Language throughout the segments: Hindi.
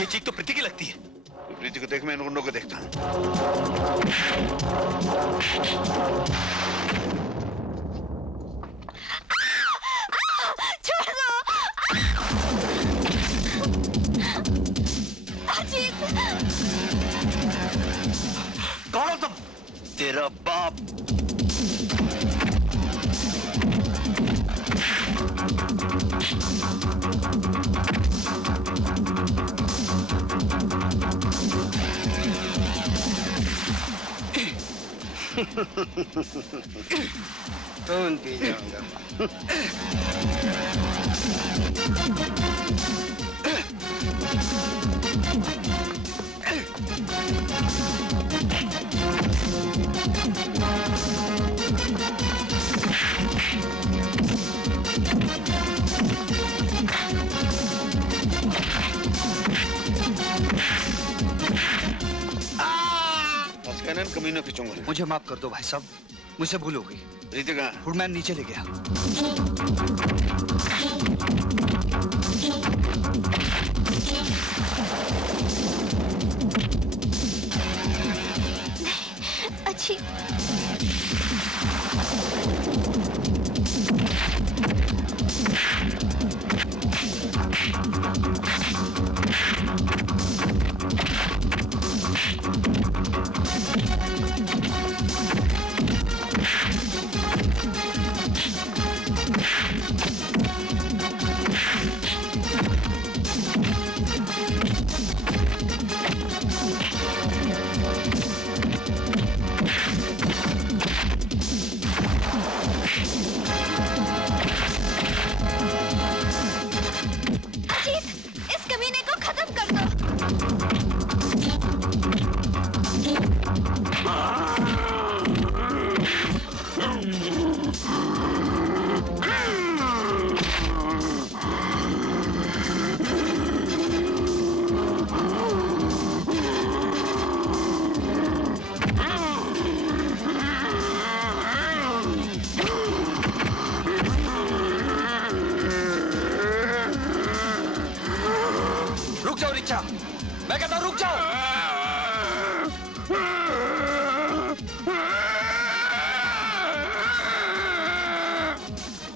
ये चीख तो प्रीति की लगती है। प्रीति को देख, मैं इन गुंडों को देखता हूँ। छोड़ दो। अजीत, कौन हो तुम? तेरा बाप। कौन पी जाऊंगा? कमीनों की चुंगल। मुझे माफ कर दो भाई साहब, मुझसे भूल हो गई। प्रीति कहाँ? फूडमैन नीचे ले गया। अच्छी मैं कहता हूं रुक जाओ।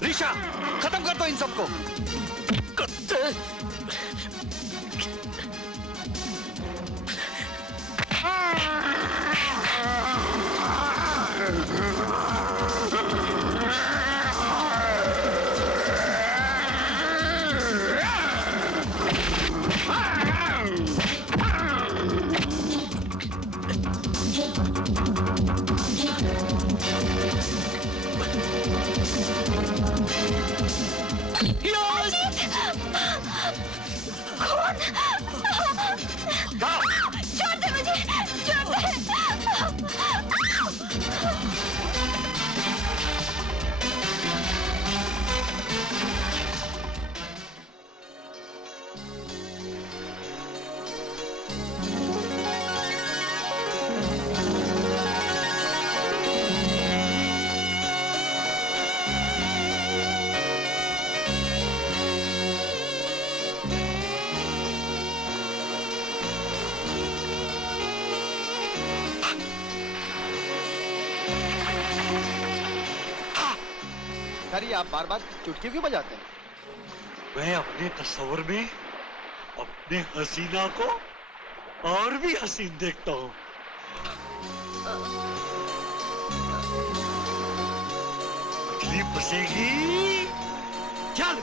ऋषा, खत्म कर दो इन सबको। छोड़ दे मुझे, छोड़ दे। अरे आप बार बार चुटकी क्यों बजाते हैं? मैं अपने तस्वर में अपने हसीना को और भी हसीन देखता हूँ। तकलीफ बसेगी। चल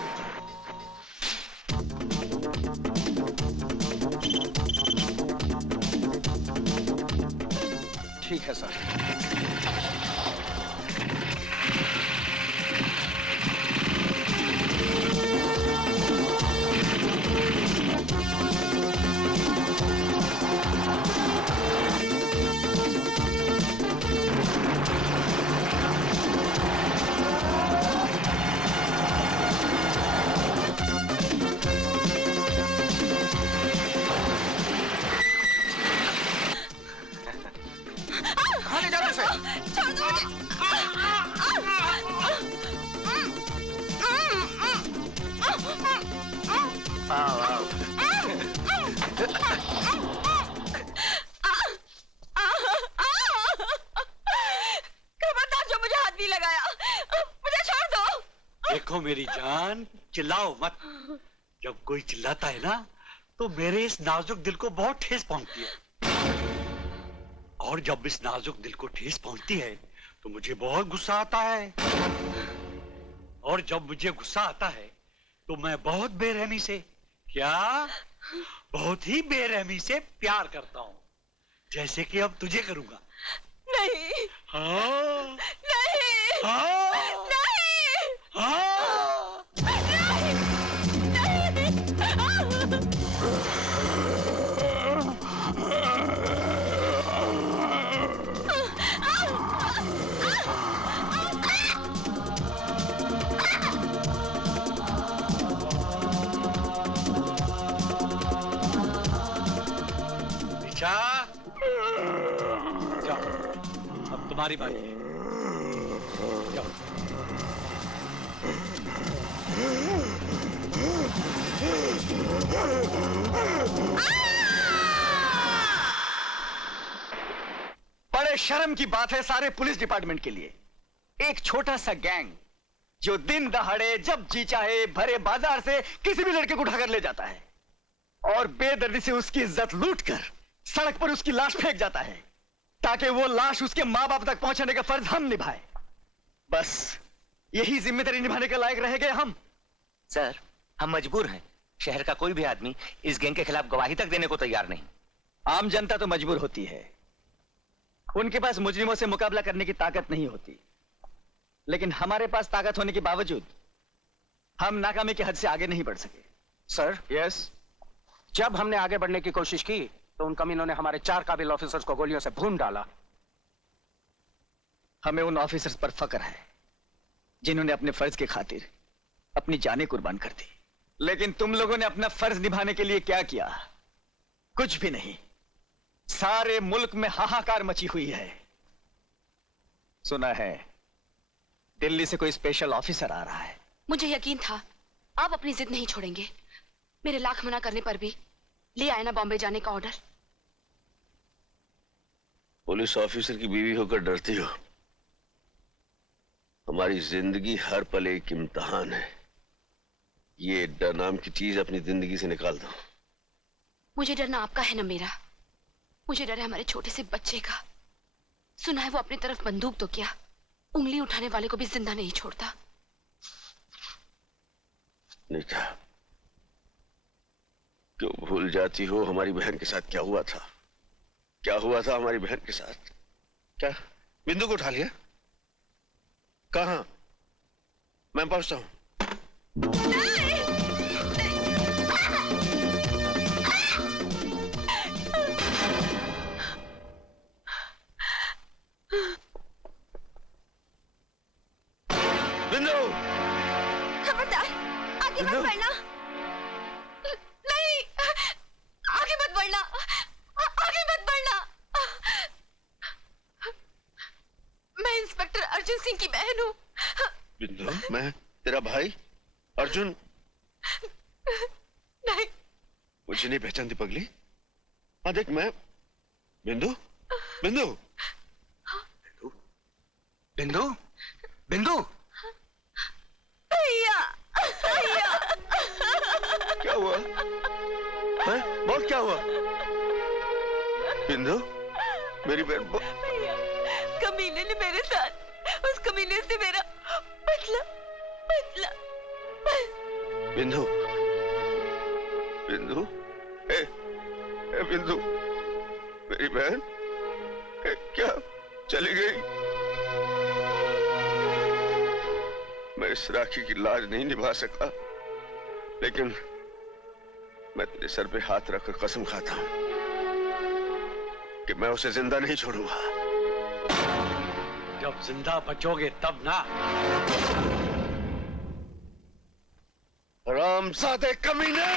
ठीक है सर। खबरदार जो मुझे हाथ नहीं लगाया, मुझे छोड़ दो। देखो मेरी जान, चिल्लाओ मत। जब कोई चिल्लाता है ना तो मेरे इस नाजुक दिल को बहुत ठेस पहुंचती है, और जब इस नाजुक दिल को ठेस पहुंचती है तो मुझे बहुत गुस्सा आता है, और जब मुझे गुस्सा आता है तो मैं बहुत बेरहमी से, क्या बहुत ही बेरहमी से प्यार करता हूँ, जैसे कि अब तुझे करूंगा। नहीं हाँ नहीं हाँ नहीं हाँ। निशा, जाओ, अब तुम्हारी बारी है, जाओ। बड़े शर्म की बात है सारे पुलिस डिपार्टमेंट के लिए। एक छोटा सा गैंग जो दिन दहाड़े जब जी चाहे भरे बाजार से किसी भी लड़के को उठाकर ले जाता है और बेदर्दी से उसकी इज्जत लूटकर सड़क पर उसकी लाश फेंक जाता है ताकि वो लाश उसके मां बाप तक पहुंचाने का फर्ज हम निभाए। बस यही जिम्मेदारी निभाने के लायक रह गए हम। सर, हम मजबूर हैं। शहर का कोई भी आदमी इस गैंग के खिलाफ गवाही तक देने को तैयार नहीं। आम जनता तो मजबूर होती है, उनके पास मुजरिमों से मुकाबला करने की ताकत नहीं होती, लेकिन हमारे पास ताकत होने के बावजूद हम नाकामी की हद से आगे नहीं बढ़ सके। Sir, yes. जब हमने आगे बढ़ने की कोशिश की तो उन कमीनों ने हमारे 4 काबिल ऑफिसर्स को गोलियों से भून डाला। हमें उन ऑफिसर्स पर फक्र है जिन्होंने अपने फर्ज की खातिर अपनी जानें कुर्बान कर दी, लेकिन तुम लोगों ने अपना फर्ज निभाने के लिए क्या किया? कुछ भी नहीं। सारे मुल्क में हाहाकार मची हुई है। सुना है दिल्ली से कोई स्पेशल ऑफिसर आ रहा है। मुझे यकीन था आप अपनी जिद नहीं छोड़ेंगे। मेरे लाख मना करने पर भी ले आए ना बॉम्बे जाने का ऑर्डर। पुलिस ऑफिसर की बीवी होकर डरती हो? हमारी जिंदगी हर पल एक इम्तिहान है। ये डर नाम की चीज अपनी जिंदगी से निकाल दो। मुझे डरना आपका है ना मेरा। मुझे डर है हमारे छोटे से बच्चे का। सुना है वो अपनी तरफ बंदूक तो क्या, उंगली उठाने वाले को भी जिंदा नहीं छोड़ता। नीता, क्यों भूल जाती हो हमारी बहन के साथ क्या हुआ था? क्या हुआ था हमारी बहन के साथ? क्या बिंदु को उठा लिया? कहां? मैं पहुंचता हूं। बिंदु, खबरदार आगे मत बढ़ना। नहीं, आगे मत बढ़ना, आगे मत बढ़ना। मैं इंस्पेक्टर अर्जुन सिंह की बहन हूँ। बिंदु, मैं तेरा भाई अर्जुन। नहीं, मुझे नहीं पहचानती पगली? हाँ देख, मैं बिंदु। बिंदु, बिंदु, बिंदु, भैया, भैया। क्या हुआ? हैं? बहुत क्या हुआ? बिंदु, मेरी बहन भैया, कमीने ने मेरे साथ, उस कमीने से मेरा बदला, बदला। बिंदु, बिंदु, ए बिंदु, मेरी बहन क्या चली गई? मैं इस राखी की लाज नहीं निभा सका, लेकिन मैं तेरे सर पे हाथ रखकर कसम खाता हूं कि मैं उसे जिंदा नहीं छोड़ूंगा। जब जिंदा बचोगे तब ना। रामजादे कमीने!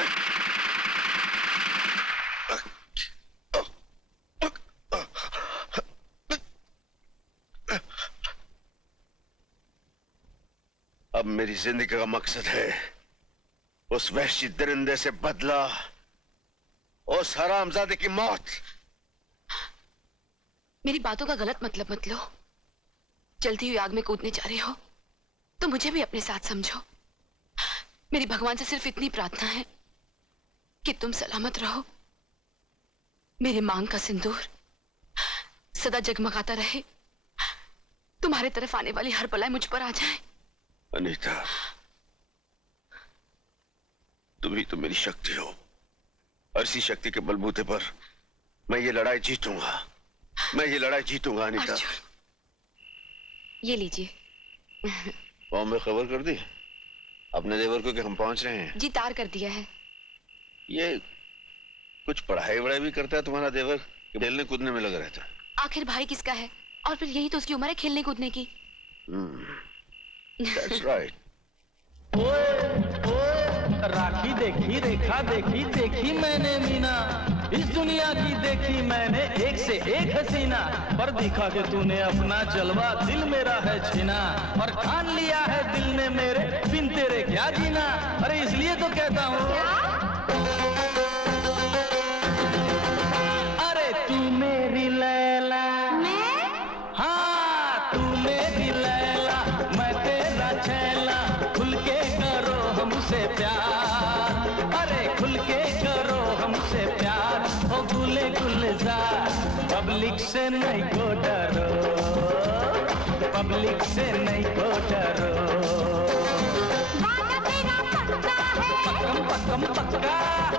अब मेरी जिंदगी का मकसद है उस वहशी दरिंदे से बदला और हरामजादे की मौत। मेरी बातों का गलत मतलब मत लो। जल्दी हुई आग में कूदने जा रहे हो तो मुझे भी अपने साथ समझो। मेरी भगवान से सिर्फ इतनी प्रार्थना है कि तुम सलामत रहो। मेरे मांग का सिंदूर सदा जगमगाता रहे। तुम्हारे तरफ आने वाली हर बलाई मुझ पर आ जाए। अनीता, तुम ही तो मेरी शक्ति हो और इसी शक्ति के बलबूते पर मैं ये लड़ाई जीतूंगा। मैं ये लड़ाई जीतूंगा अनीता। अर्जुन, ये लीजिए। फॉर्म में खबर कर दी अपने देवर को कि हम पहुंच रहे हैं? जी तार कर दिया है। ये कुछ पढ़ाई वढ़ाई भी करता है तुम्हारा देवर कि खेलने कूदने में लगा रहता है? आखिर भाई किसका है और फिर यही तो उसकी उम्र है खेलने कूदने की। That's right. राखी देखी, रेखा देखी, देखी मैंने मीना, इस दुनिया की देखी मैंने एक से एक हसीना, पर दिखा के तूने अपना जलवा दिल मेरा है छीना, और ठान लिया है दिल ने मेरे बिन तेरे क्या जीना। अरे इसलिए तो कहता हूँ, अरे तू मेरी लैला, हाँ तू मेरी लैला, मैं तेरा छैला, खुल के करो हमसे प्यार, अरे खुल के करो हमसे प्यार, ओ गुले गुलजार, पब्लिक से नहीं को डरो, पब्लिक से नहीं को डरो, वादा तेरा पक्का है, पक्कम पक्कम पक्का,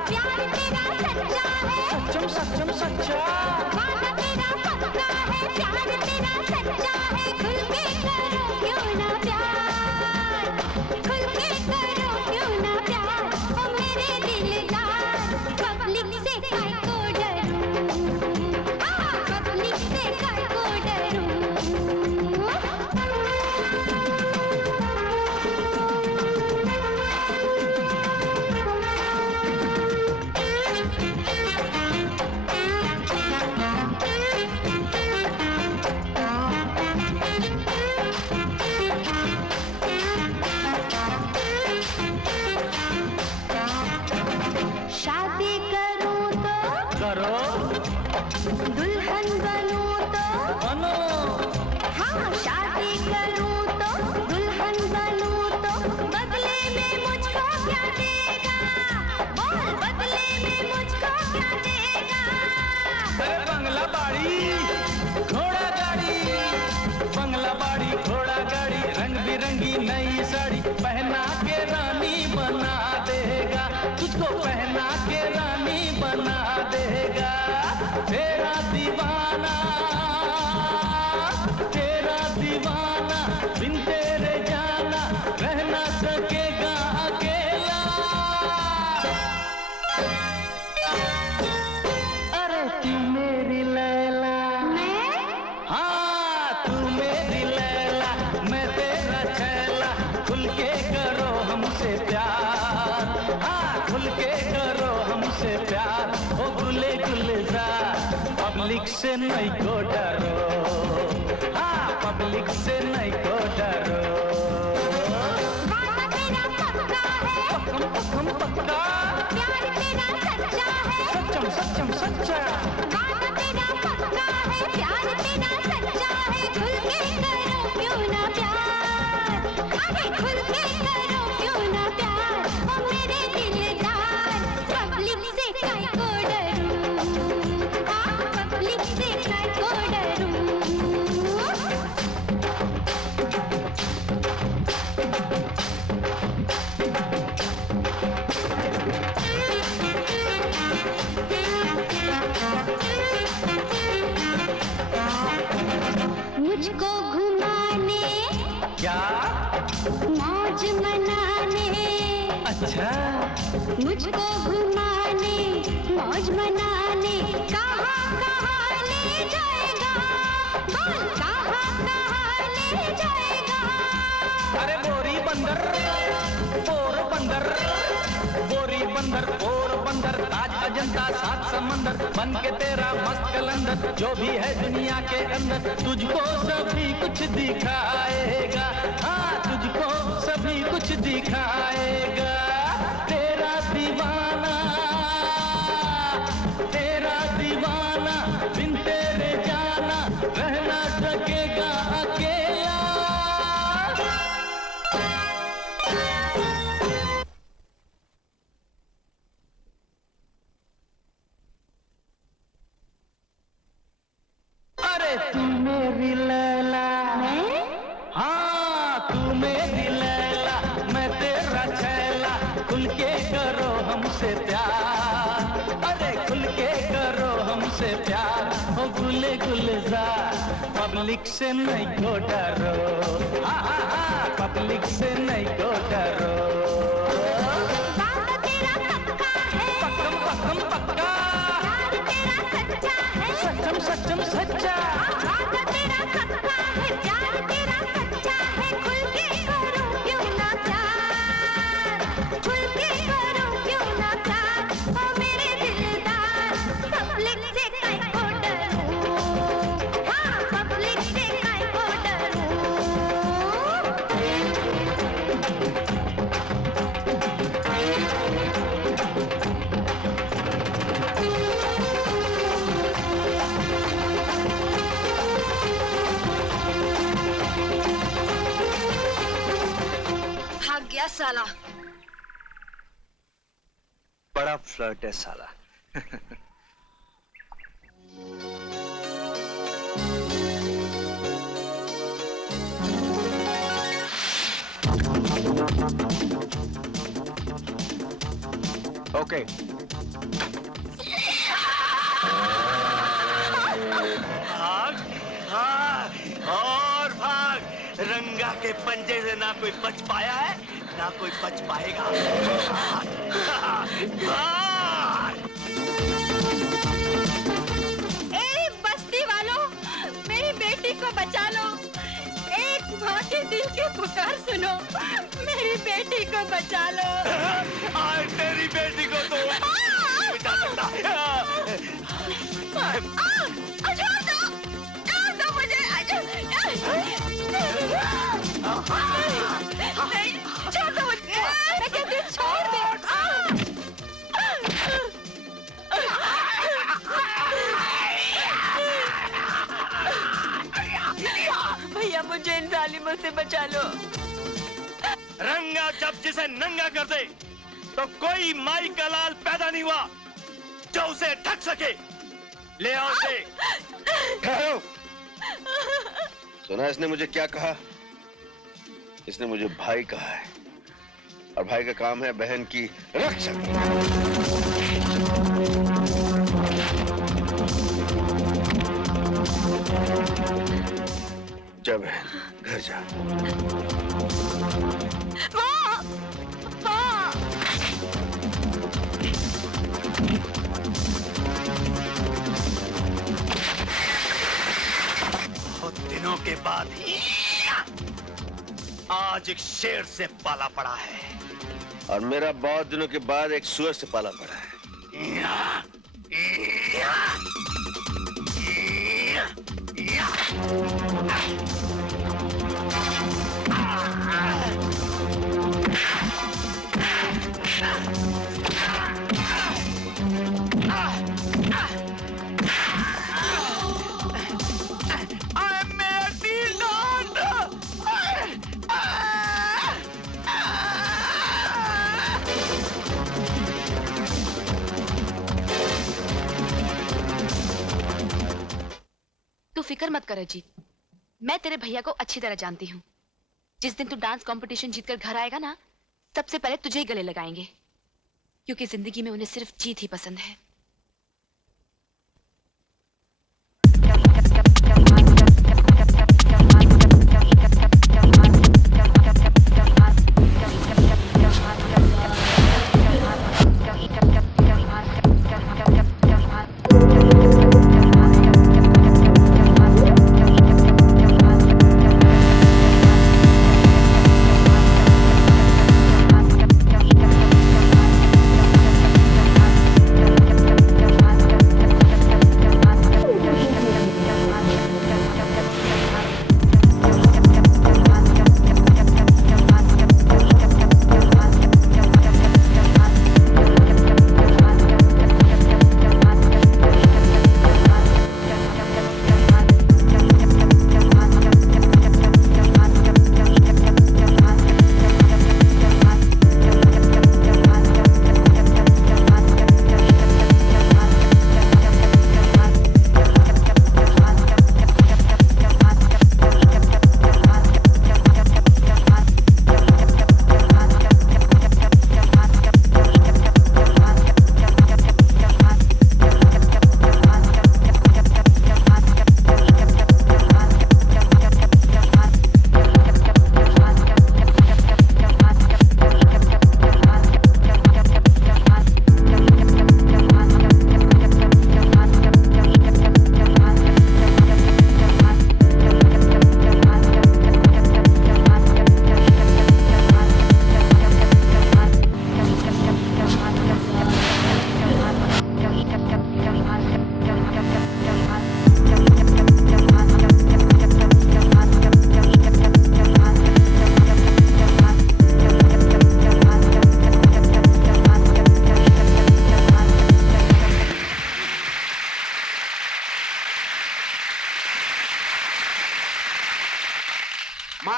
प्यार तेरा सच्चा है, सच्चम सच्चम सच्चा, वादा तेरा पक्का है, प्यार तेरा सच्चा है, खुल के करो क्यों ना प्यार, खुल के करो क्यों ना प्यार, ओ मेरे दिलदार, पब्लिक से काहे को डरूं, पब्लिक से काहे को डरूं। शादी करूं तो करो दुल्हन बनूं तो, बनो, हाँ शादी करूं तो दुल्हन बनूं तो, बदले में मुझको क्या देगा, बोल बदले में मुझको क्या देगा। अरे बंगला बाड़ी घोड़ा गाड़ी, बंगला बाड़ी घोड़ा गाड़ी, रंग बिरंगी नई साड़ी पहना के रानी बना देगा, तुझको पहना के रानी बना देगा, तेरा दीवाना बिन तेरे जाना रह ना सकेगा अकेला। अरे तू मेरी लैला, हाँ तू मेरी लैला, मैं तेरा छैला, खुल के करो हमसे प्यार, हाँ खुल के करो हमसे प्यार, ओ गुले गुलजार, पब्लिक से नहीं को डरो, हाँ पब्लिक से नहीं को डरो, वादा तेरा पक्का है, पक्कम पक्कम पक्का, प्यार तेरा सच्चा है, सच्चम सच्चम सच्चा, वादा तेरा पक्का है, प्यार तेरा सच्चा है, खुल के करो क्यों ना प्यार, अरे खुल के करो क्यों ना प्यार, ओ मेरे दिलदार, पब्लिक से काहे को डरूं, पब्लिक से काहे को डरूं। मुझको घुमाने, क्या मौज मनाने, अच्छा मुझको घुमाने, मौज मनाने, कहाँ कहाँ ले जाएगा, बोल कहाँ कहाँ ले जाएगा। अरे बोरी बंदर पोर बंदर, बोरी बंदर पोर बंदर, ताज अजंता सात समंदर, बन के तेरा मस्त कलंदर, जो भी है दुनिया के अंदर, तुझको सभी कुछ दिखाएगा, हाँ तुझको सभी कुछ दिखाएगा, तेरा दीवाना अरे तू मेरी लैला, हाँ तू मेरी लैला, मैं तेरा छैला, खुल के करो हमसे प्यार, अरे खुल के करो हमसे प्यार, ओ गुले गुलजार, पब्लिक से नहीं को डरो, हाँ हाँ हाँ पब्लिक से नहीं को डरो। वादा तेरा पक्का है, पक्कम पक्कम पक्का, प्यार तेरा सच्चा है, सच्चम सच्चम सच्चा, वादा तेरा पक्का है, प्यार तेरा सच्चा है, खुल के करो क्यों ना प्यार, खुल के करो क्यों ना प्यार, ओ मेरे दिलदार, पब्लिक से काहे को डरूं, हाँ पब्लिक से काहे को डरूं। भाग गया साला। बड़ा फ्लर्ट है साला। ओके भाग भाग और भाग, रंगा के पंजे से ना कोई बच पाया है ना कोई बच पाएगा। भाग। ए बस्ती वालों, मेरी बेटी को बचा लो, एक माँ के दिल की पुकार सुनो, मेरी बेटी को बचा लो। आज तेरी बेटी को तो बचा सकता। छोड़ दो मुझे, नहीं, छोड़ दो मुझे, मैं कहती हूँ छोड़ दे। भैया मुझे इन जालिमों से बचा लो। रंगा जब जिसे नंगा कर दे तो कोई माई का लाल पैदा नहीं हुआ जो उसे ढक सके। ले आओ उसे। ठहरो। सुना इसने मुझे क्या कहा? इसने मुझे भाई कहा है और भाई का काम है बहन की रक्षा। जा बहन, घर जा। बहुत दिनों के बाद आज एक शेर से पाला पड़ा है और मेरा बहुत दिनों के बाद एक सुअर से पाला पड़ा है। तू फिक्र मत कर अजीत, मैं तेरे भैया को अच्छी तरह जानती हूँ। जिस दिन तू डांस कंपटीशन जीतकर घर आएगा ना, सबसे पहले तुझे ही गले लगाएंगे, क्योंकि जिंदगी में उन्हें सिर्फ जीत ही पसंद है।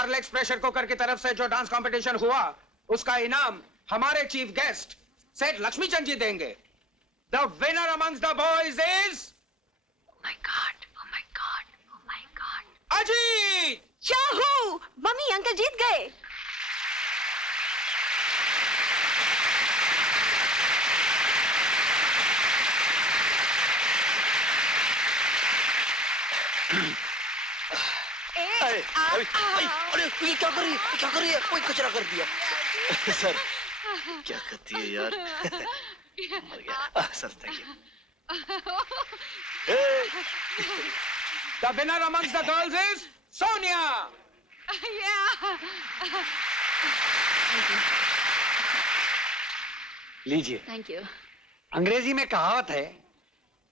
हॉर्लिक्स प्रेशर कुकर की तरफ से जो डांस कंपटीशन हुआ उसका इनाम हमारे चीफ गेस्ट सेठ लक्ष्मीचंद जी देंगे। The winner amongst the boys is my god, oh my god, oh my god. Ajit. Yahoo! Mummy uncle जीत गए। अरे ये क्या कर रही है, क्या कर रही है? कोई कचरा कर दिया। सर क्या करती है यार। मर गया। Sir thank you. The winner amongst the girls is Sonia. लीजिए। Thank you. अंग्रेजी में कहावत है,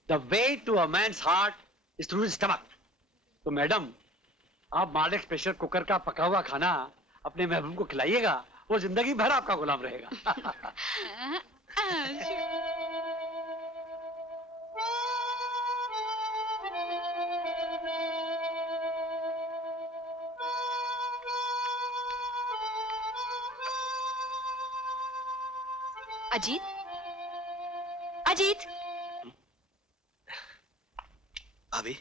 the way to a man's heart is through stomach. तो मैडम, आप मार्लेक्स प्रेशर कुकर का पका हुआ खाना अपने महबूब को खिलाइएगा, वो जिंदगी भर आपका गुलाम रहेगा। अजीत, अजीत, भाभी,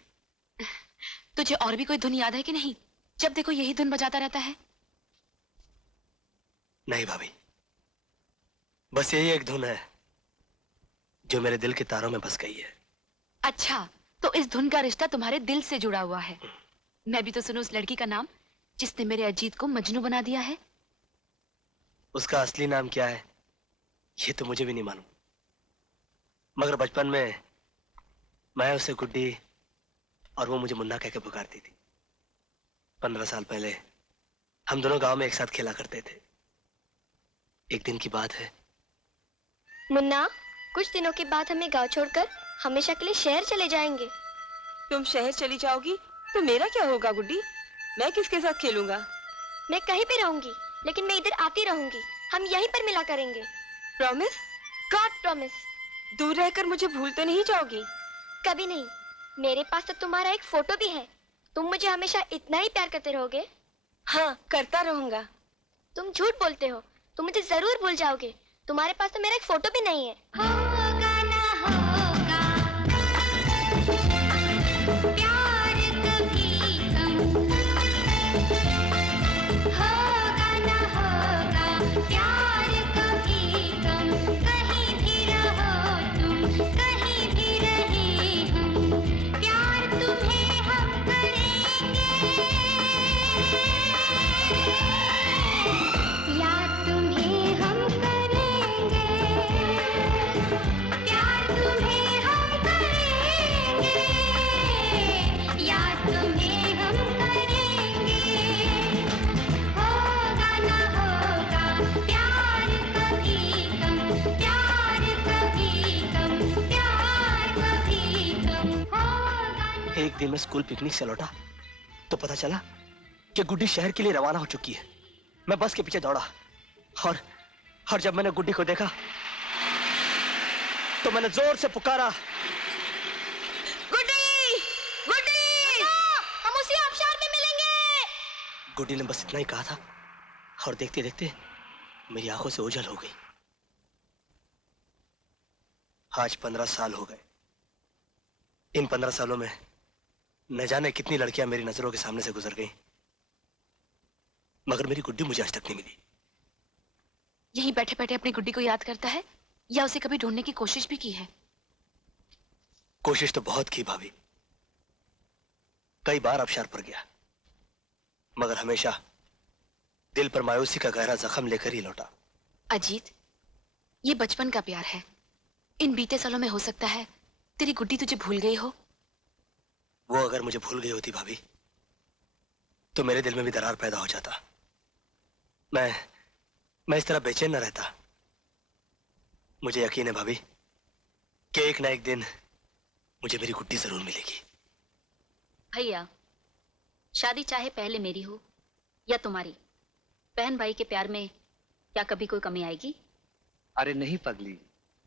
तुझे और भी कोई धुन याद है कि नहीं? जब देखो यही धुन बजाता रहता है। नहीं भाभी, बस यही एक धुन है जो मेरे दिल के तारों में बस गई है। अच्छा, तो इस धुन का रिश्ता तुम्हारे दिल से जुड़ा हुआ है। मैं भी तो सुनूं उस लड़की का नाम जिसने मेरे अजीत को मजनू बना दिया है। उसका असली नाम क्या है ये तो मुझे भी नहीं मालूम, मगर बचपन में मैं उसे गुड्डी और वो मुझे मुन्ना कह के पुकारती थी। 15 साल पहले हम दोनों गांव में एक साथ खेला करते थे। एक दिन की बात है। मुन्ना, कुछ दिनों के बाद हमें गांव छोड़कर हमेशा के लिए शहर चले जाएंगे। तुम शहर चली जाओगी तो मेरा क्या होगा गुड्डी? मैं किसके साथ खेलूंगा? मैं कहीं भी रहूंगी, लेकिन मैं इधर आती रहूंगी। हम यहीं पर मिला करेंगे। प्रॉमिस? God promise. दूर रहकर मुझे भूल तो नहीं जाओगी? कभी नहीं। मेरे पास तो तुम्हारा एक फोटो भी है। तुम मुझे हमेशा इतना ही प्यार करते रहोगे? हाँ, करता रहूंगा। तुम झूठ बोलते हो। तुम मुझे जरूर भूल जाओगे। तुम्हारे पास तो मेरा एक फोटो भी नहीं है। होगा ना होगा प्यार कभी कम, होगा ना होगा प्यार कभी कम, कहीं भी रहो तुम, कहीं भी रहे हम, प्यार तुम्हें हम करेंगे, याद तुम्हें हम करेंगे, प्यार तुम्हें हम करेंगे, याद तुम्हें हम करेंगे, होगा ना होगा प्यार कभी कम, प्यार कभी कम, प्यार कभी कम, होगा ना। एक दिन मैं स्कूल पिकनिक से लौटा तो पता चला कि गुड्डी शहर के लिए रवाना हो चुकी है। मैं बस के पीछे दौड़ा और जब मैंने गुड्डी को देखा तो मैंने जोर से पुकारा, गुड्डी! गुड्डी! हम उसी आबशार में मिलेंगे। गुड्डी ने बस इतना ही कहा था और देखते देखते मेरी आंखों से ओझल हो गई। आज 15 साल हो गए। इन 15 सालों में न जाने कितनी लड़कियां मेरी नजरों के सामने से गुजर गईं, मगर मेरी गुड्डी मुझे आज तक नहीं मिली। यहीं बैठे बैठे अपनी गुड्डी को याद करता है या उसे कभी ढूंढने की कोशिश भी की है? कोशिश तो बहुत की भाभी, कई बार आबशार पर गया, मगर हमेशा दिल पर मायूसी का गहरा जख्म लेकर ही लौटा। अजीत, ये बचपन का प्यार है। इन बीते सालों में हो सकता है तेरी गुड्डी तुझे भूल गई हो। वो अगर मुझे भूल गई होती भाभी तो मेरे दिल में भी दरार पैदा हो जाता। मैं इस तरह बेचैन न रहता। मुझे यकीन है भाभी कि एक ना एक दिन मुझे मेरी गुड्डी जरूर मिलेगी। भैया, शादी चाहे पहले मेरी हो या तुम्हारी, बहन भाई के प्यार में क्या कभी कोई कमी आएगी? अरे नहीं पगली,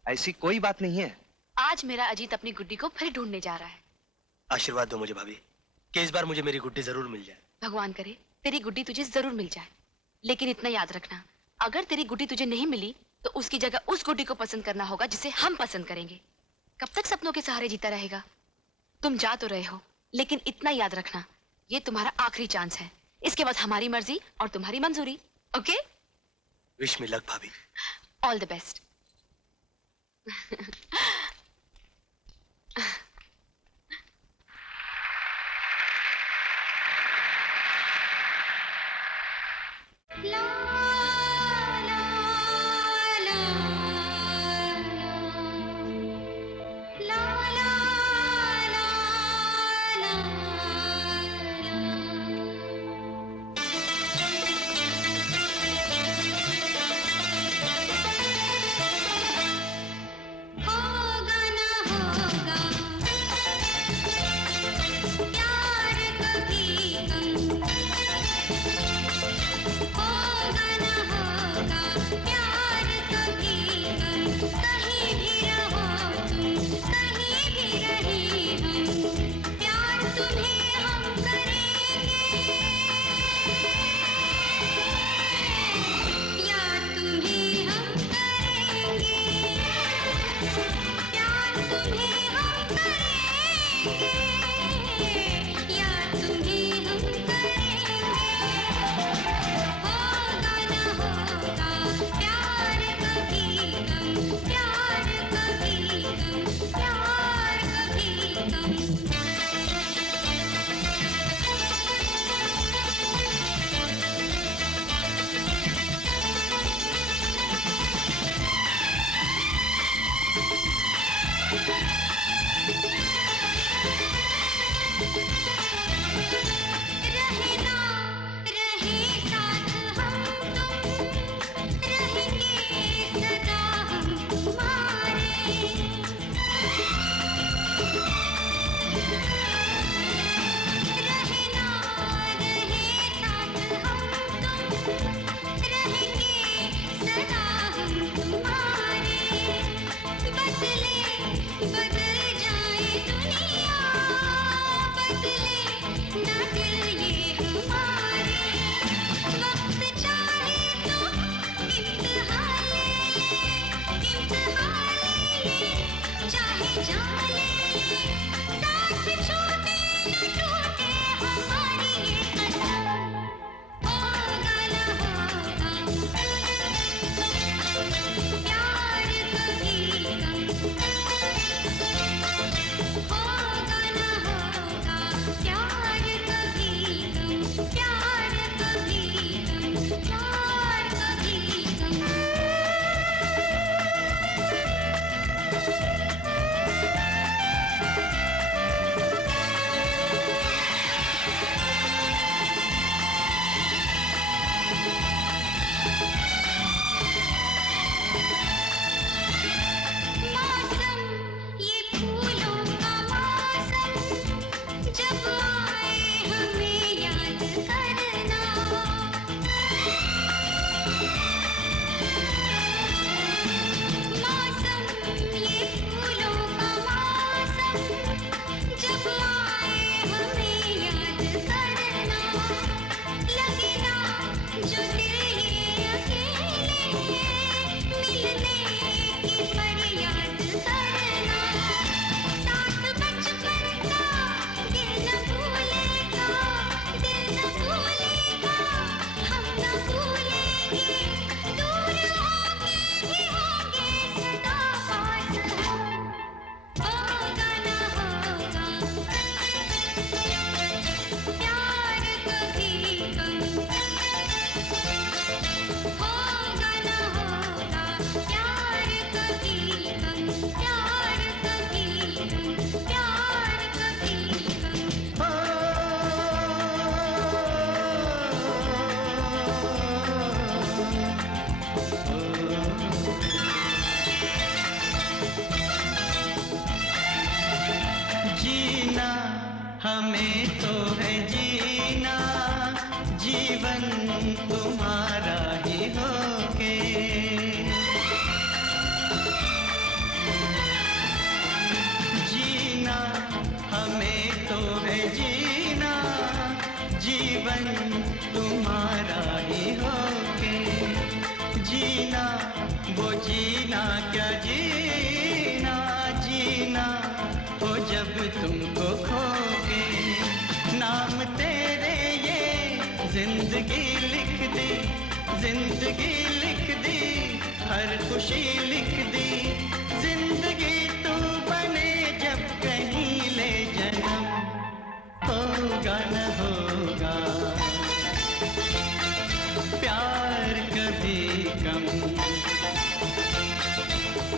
ऐसी कोई बात नहीं है। आज मेरा अजीत अपनी गुड्डी को फिर ढूंढने जा रहा है। आशीर्वाद दो मुझे भाभी कि इस बार मुझे मेरी गुड्डी जरूर मिल जाए। भगवान करे तेरी गुड्डी तुझे जरूर मिल जाए, लेकिन इतना याद रखना, अगर तेरी गुड्डी तुझे नहीं मिली तो उसकी जगह उस गुड्डी को पसंद करना होगा जिसे हम पसंद करेंगे। कब तक सपनों के सहारे जीता रहेगा? तुम जा तो रहे हो, लेकिन इतना याद रखना, ये तुम्हारा आखिरी चांस है। इसके बाद हमारी मर्जी और तुम्हारी मंजूरी। ओके? विश मी लक भाभी। All the best. जीवन जिंदगी लिख दी, जिंदगी लिख दी, हर खुशी लिख दी। जिंदगी तू बने जब कहीं ले जन्म, होगा न होगा प्यार कभी कम,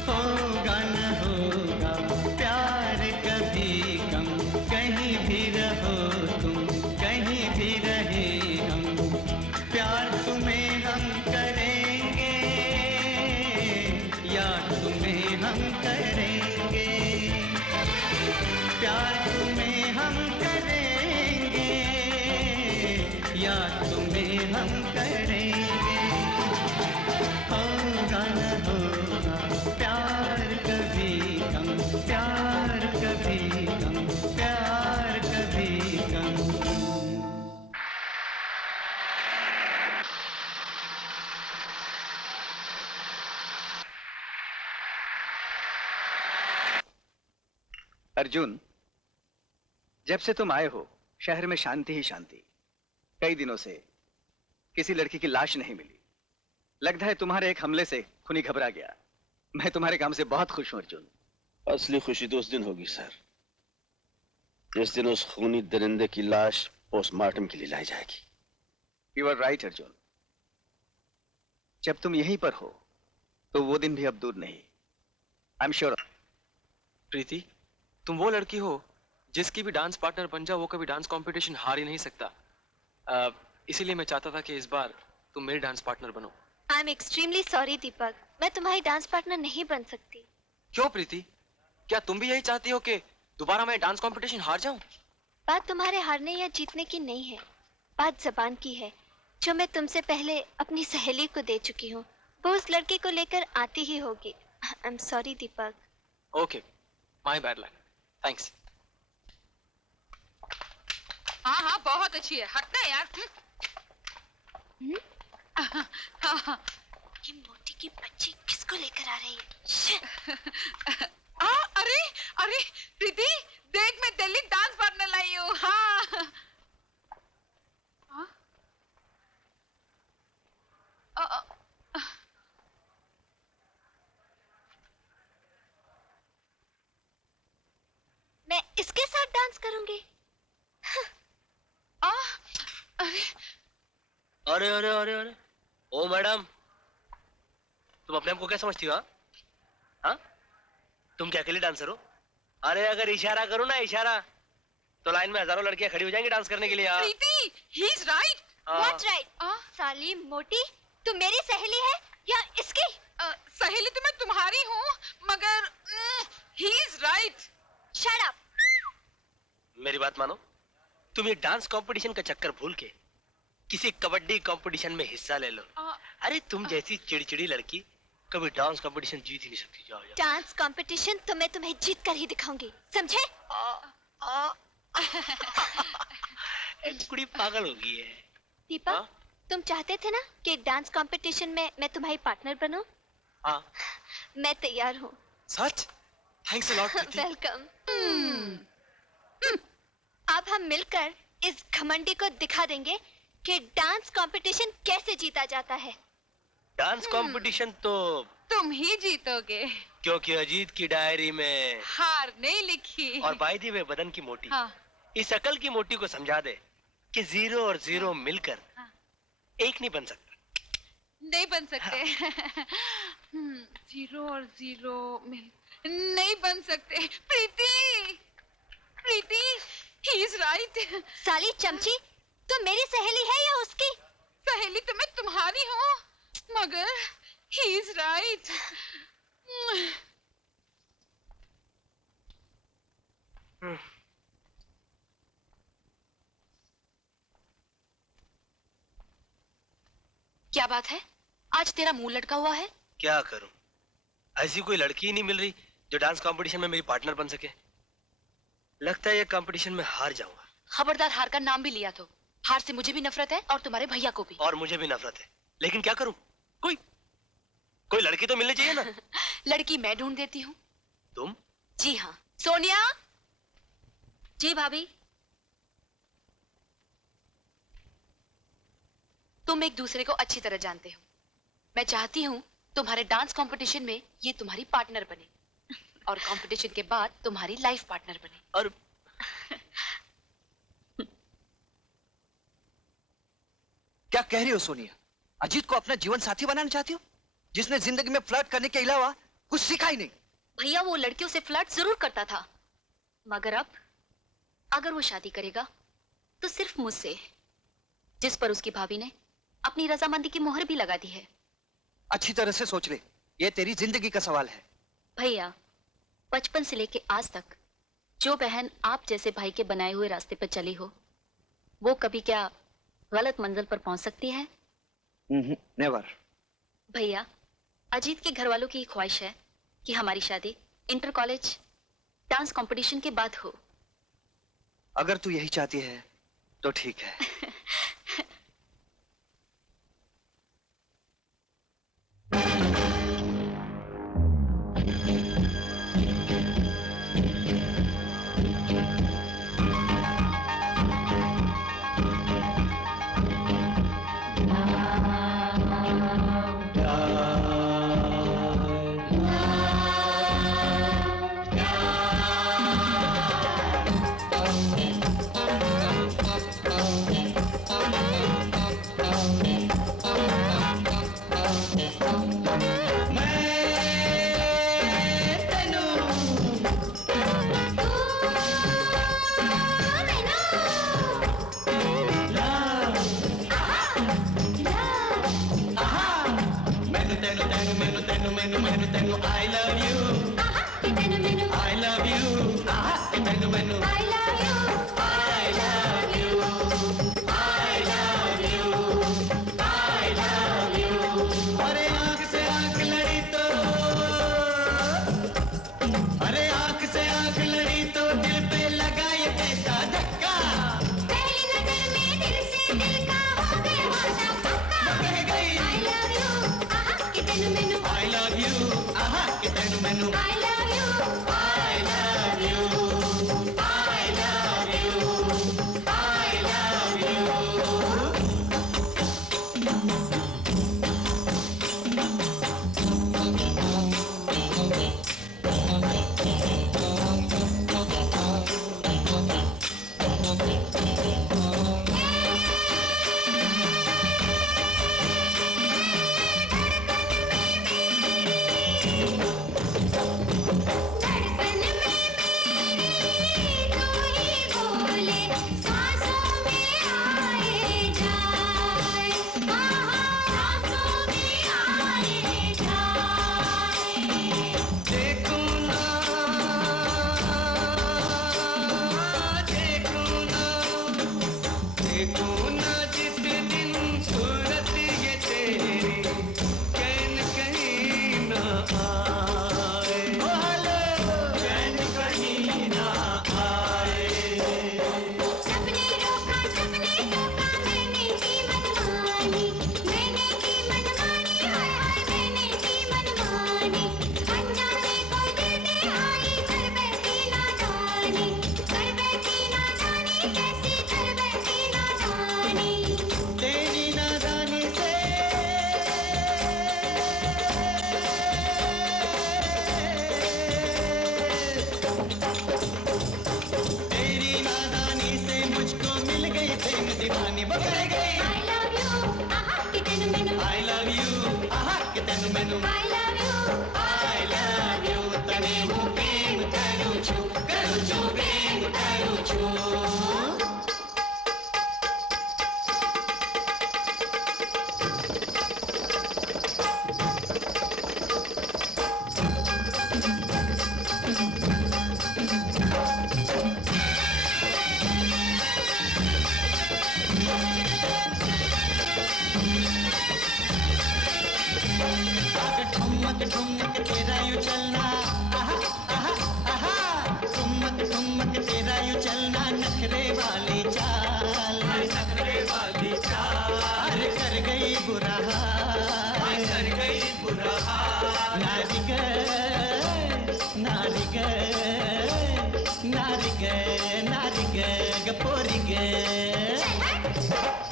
होगा न होगा प्यार कभी कम। कहीं भी रहो तुम, कहीं भी रहे हम, प्यार तुम्हें हम करेंगे, यार तुम्हें हम करेंगे, प्यार तुम्हें हम करेंगे, यार तुम्हें हम करेंगे। होगा न होगा प्यार कभी कम, प्यार कभी कम, प्यार कभी कम। अर्जुन, जब से तुम आए हो शहर में शांति ही शांति। कई दिनों से किसी लड़की की लाश नहीं मिली। लगता है तुम्हारे एक हमले से खूनी घबरा गया। मैं तुम्हारे काम से बहुत खुश हूं अर्जुन। असली खुशी तो उस दिन होगी सर, जिस दिन उस खूनी दरिंदे की लाश पोस्टमार्टम के लिए लाई जाएगी। You are right Arjun. जब तुम यहीं पर हो तो वो दिन भी अब दूर नहीं। I am sure. प्रीति, तुम वो लड़की हो जिसकी भी डांस पार्टनर बन जाओ वो कभी डांस कंपटीशन हार ही नहीं सकता। इसीलिए मैं चाहता था कि इस बार तुम मेरी डांस पार्टनर बनो। आई एम एक्सट्रीमली सॉरी दीपक, मैं तुम्हारी डांस पार्टनर नहीं बन सकती। क्यों प्रीति, क्या तुम भी यही चाहती हो कि दोबारा मैं डांस कंपटीशन हार जाऊं? बात तुम्हारे हारने या जीतने की नहीं है, बात जबान की है, जो मैं तुमसे पहले अपनी सहेली को दे चुकी हूँ। वो उस लड़के को लेकर आती ही होगी। I am sorry Deepak. Okay, my bad luck, thanks. हाँ हाँ बहुत अच्छी है, हटना यार। ये मोटी की बच्ची किसको लेकर आ रही है? अरे अरे प्रीति, देख मैं दिल्ली डांस पार्टनर लाई हूँ। हाँ मैं इसके साथ डांस करूंगी। अरे अरे अरे अरे, ओ मैडम, तुम अपने आप को क्या समझती हो? हाँ, तुम क्या अकेले डांसर हो? अरे अगर इशारा करो ना इशारा, तो लाइन में हजारों लड़कियां खड़ी हो जाएंगी डांस करने के लिए। हाँ। प्रीति, he is right. What right? साली मोटी, तू मेरी सहेली है या इसकी? सहेली तो मैं तुम्हारी हूँ, मगर he is right. Shut up. मेरी बात मानो, तुम ये डांस कंपटीशन का चक्कर भूल के किसी कबड्डी कंपटीशन में हिस्सा ले लो। अरे तुम जैसी चिड़चिड़ी लड़की कभी डांस कंपटीशन जीत ही नहीं सकती। जाओ जाओ। डांस कंपटीशन तो मैं तुम्हें जीत कर ही दिखाऊंगी, समझे? एक कुड़ी पागल हो गई है। दीपक, तुम चाहते थे ना कि डांस कंपटीशन में मैं तुम्हारी पार्टनर बनूं? हाँ। मैं तैयार हूँ। सच? Thanks a lot Preeti. Welcome. अब हम मिलकर इस घमंडी को दिखा देंगे कि डांस कंपटीशन कैसे जीता जाता है। डांस कंपटीशन तो तुम ही जीतोगे, क्योंकि अजीत की डायरी में हार नहीं लिखी। और बाई दी वे बदन की मोटी। हाँ। इस अकल की मोटी को समझा दे कि 0 और 0 मिलकर एक नहीं बन सकता। नहीं बन सकते। 0 और 0 मिल नहीं बन सकते। प्रीति, प्रीति, he is right. साली चमची, तुम मेरी सहेली है या उसकी? सहेली तो मैं तुम्हारी हूँ, मगर he is right. क्या बात है, आज तेरा मुंह लटका हुआ है? क्या करूं, ऐसी कोई लड़की ही नहीं मिल रही जो डांस कंपटीशन में मेरी पार्टनर बन सके। लगता है ये कंपटीशन में हार जाऊंगा। खबरदार हार का नाम भी लिया तो। हार से मुझे भी नफरत है और तुम्हारे भैया को भी। और मुझे भी नफरत है, लेकिन क्या करूं? कोई लड़की तो मिलनी चाहिए ना। लड़की मैं ढूंढ देती हूँ। तुम? जी हाँ। सोनिया। जी भाभी। तुम एक दूसरे को अच्छी तरह जानते हो। मैं चाहती हूँ तुम्हारे डांस कंपटीशन में ये तुम्हारी पार्टनर बने और कंपटीशन के बाद तुम्हारी लाइफ पार्टनर बने। और क्या कह रही हो सोनिया? अजीत को अपना जीवन साथी बनाना चाहती हो, जिसने जिंदगी में फ्लर्ट करने के अलावा कुछ सीखा ही नहीं? भैया वो लड़कियों से फ्लर्ट जरूर करता था, मगर अब अगर वो शादी करेगा तो सिर्फ मुझसे, जिस पर उसकी भाभी ने अपनी रजामंदी की मोहर भी लगा दी है। अच्छी तरह से सोच ले, ये तेरी जिंदगी का सवाल है। भैया बचपन से लेके आज तक जो बहन आप जैसे भाई के बनाए हुए रास्ते पर चली हो, वो कभी क्या गलत मंजिल पर पहुंच सकती है? नेवर। भैया अजीत के घर वालों की ख्वाहिश है कि हमारी शादी इंटर कॉलेज डांस कंपटीशन के बाद हो। अगर तू यही चाहती है तो ठीक है।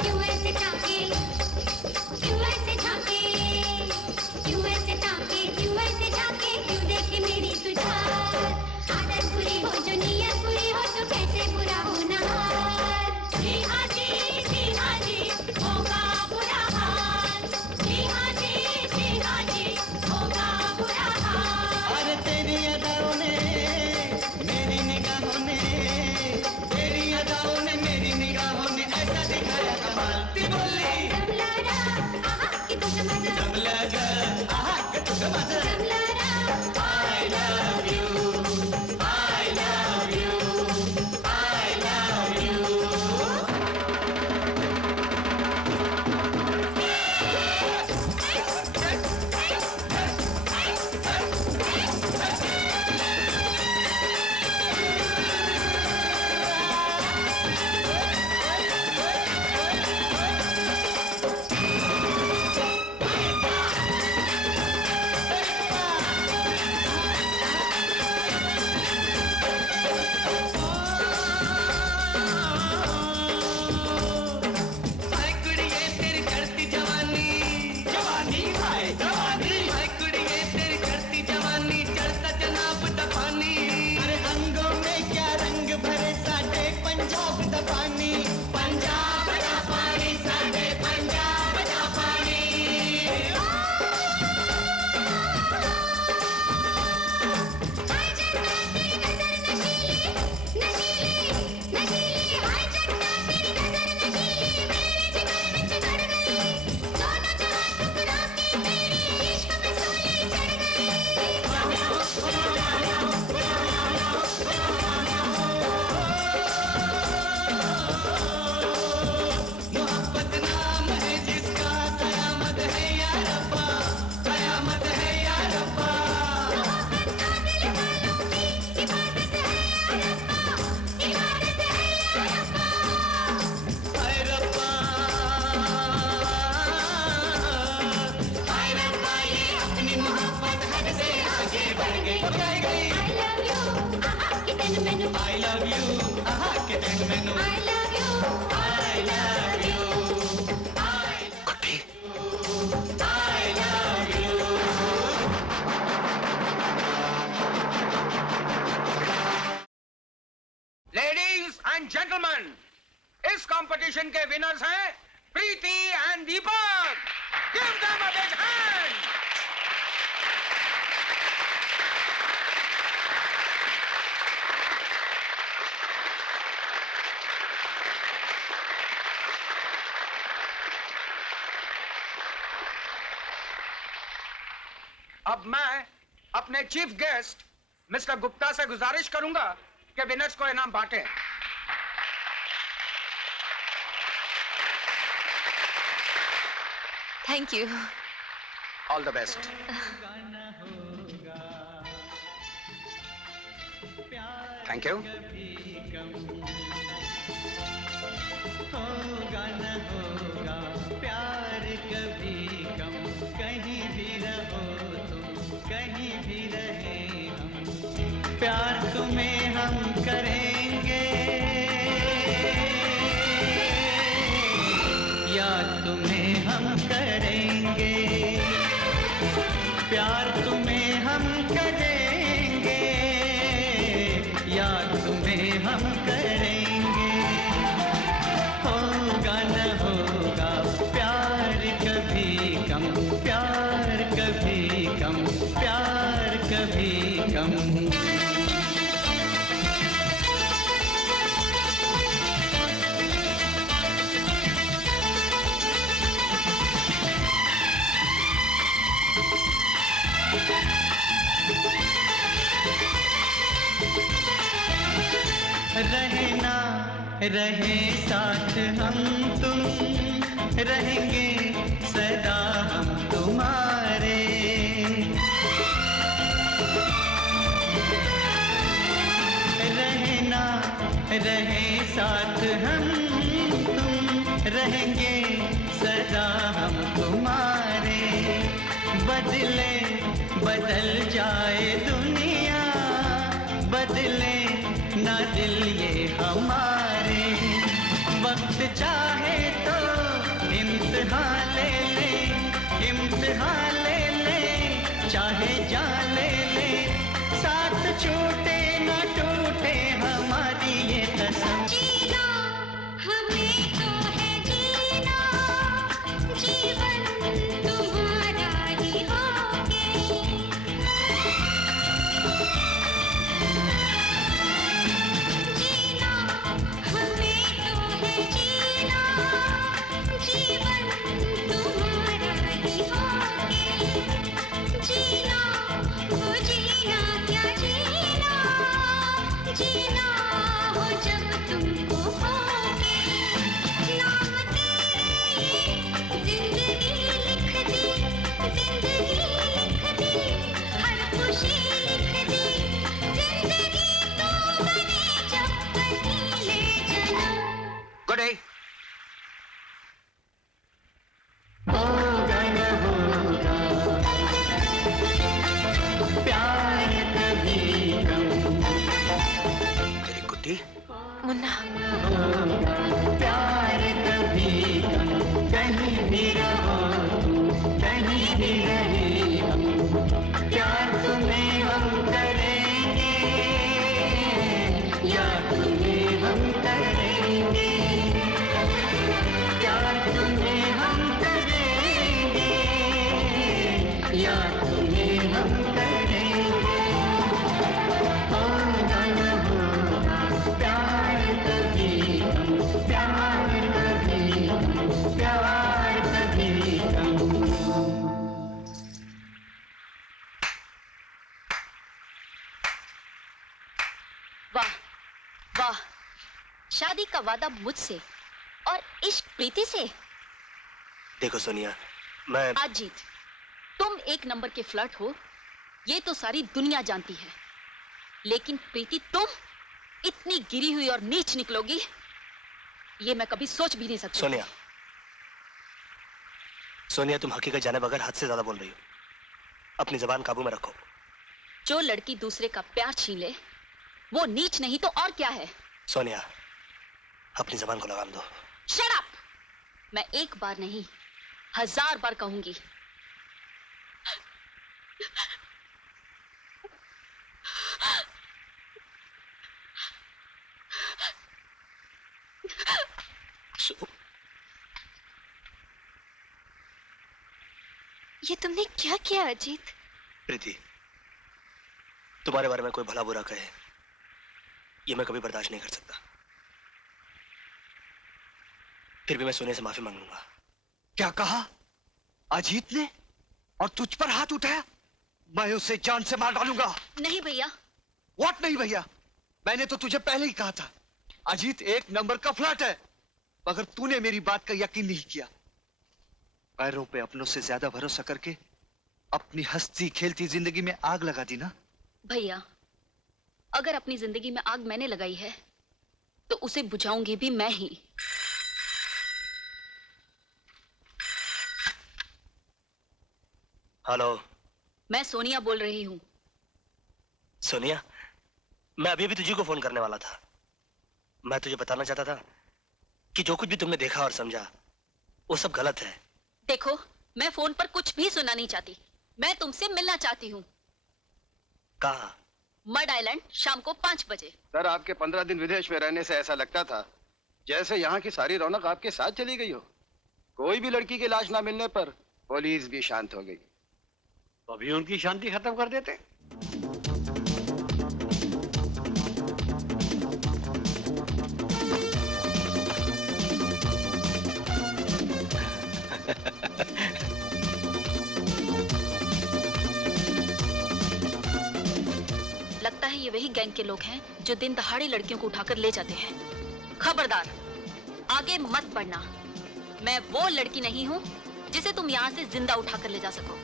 क्यों ऐसे ताके तेन मैनू I love you आहा के तेन मैनू I love you I love you Guddi I love you ladies and gentleman, इस कंपटीशन के विनर्स हैं Preeti and Deepak. Give them a big hand. अब मैं अपने चीफ गेस्ट मिस्टर गुप्ता से गुजारिश करूंगा कि विनर्स को इनाम बांटे। Thank you. All the best. Thank you. होगा न होगा प्यार कभी कम, कहीं भी रहो तुम कहीं भी रहे हम, प्यार तुम्हें हम करेंगे, याद तुम्हें हम करेंगे, प्यार तुम्हें हम करेंगे, याद तुम्हें हम करेंगे, होगा न होगा प्यार कभी कम, प्यार कभी कम, प्यार कभी कम। रहे ना रहे साथ हम तुम, रहेंगे सदा हम तुम्हारे, रहे ना रहे साथ हम तुम, रहेंगे सदा हम तुम्हारे, बदले बदल जाए दुनिया, बदले ना दिल ये हमारे, वक्त चाहे तो इम्तिहान ले ले, इम्तिहान ले ले, चाहे जान ले ले, साथ छूटे ना टूटे हमारी ये कसम। जीना हमें तो है जीना, जीवन तुम्हारा ही होगे, जीना हमें तो है जीना, जीवन तुम्हारा ही होगे, जीना हो जीना क्या जीना, जीना हो जब तुमको होगे, नाम तेरे जिंदगी लिख दी, जिंदगी लिख दी, हर खुशी लिख दी, जिंदगी तो बने जब कहीं ले चलो। Good day. होगा न होगा प्यार कभी कम, मेरी गुड्डी मुन्ना होगा प्यार कभी कम, कहीं भी रहो तुम कहीं भी रहे हम, प्यार तुम्हें हम करेंगे, याद तुम्हें हम करेंगे, प्यार तुम्हें हम करेंगे, याद तुम्हें हम करेंगे, होगा न होगा प्यार कभी कम, प्यार कभी कम, प्यार कभी कम। वाह वाह, शादी का वादा मुझसे और इश्क प्रीति से। देखो सोनिया, मैं आज जीत, तुम एक नंबर के फ्लर्ट हो, ये तो सारी दुनिया जानती है, लेकिन प्रीति तुम इतनी गिरी हुई और नीच निकलोगी, ये मैं कभी सोच भी नहीं सकती। सोनिया, सोनिया तुम हकीकत जाने बगैर हद से ज्यादा बोल रही हो। अपनी जबान काबू में रखो। जो लड़की दूसरे का प्यार छीन ले वो नीच नहीं तो और क्या है? सोनिया, अपनी जबान को लगाम दो। Shut up! मैं एक बार नहीं 1000 बार कहूंगी। ये तुमने क्या किया अजीत? प्रीति, तुम्हारे बारे में कोई भला बुरा कहे, ये मैं कभी बर्दाश्त नहीं कर सकता। फिर भी मैं सोने से माफी मांग लूंगा। क्या कहा? अजीत ने? और तुझ पर हाथ उठाया? मैं उसे जान से मार डालूंगा। नहीं भैया। व्हाट नहीं भैया? मैंने तो तुझे पहले ही कहा था, अजीत एक नंबर का फ्लर्ट है, मगर तूने मेरी बात का यकीन नहीं किया। पैरों पे अपनों से ज्यादा भरोसा करके अपनी हंसती खेलती जिंदगी में आग लगा दी ना। भैया, अगर अपनी जिंदगी में आग मैंने लगाई है तो उसे बुझाऊंगी भी मैं ही। हेलो, मैं सोनिया बोल रही हूँ। सोनिया, मैं अभी भी तुझे को फोन करने वाला था। मैं तुझे बताना चाहता था कि जो कुछ भी तुमने देखा और समझा वो सब गलत है। देखो, मैं फोन पर कुछ भी सुनना नहीं चाहती। मैं तुमसे मिलना चाहती हूँ। कहाँ? मड आइलैंड, शाम को 5 बजे। सर, आपके 15 दिन विदेश में रहने से ऐसा लगता था जैसे यहाँ की सारी रौनक आपके साथ चली गई हो। कोई भी लड़की की लाश ना मिलने पर पुलिस भी शांत हो गई। तो अभी उनकी शांति खत्म कर देते। लगता है ये वही गैंग के लोग हैं जो दिन दहाड़े लड़कियों को उठाकर ले जाते हैं। खबरदार, आगे मत बढ़ना। मैं वो लड़की नहीं हूँ जिसे तुम यहाँ से जिंदा उठाकर ले जा सको।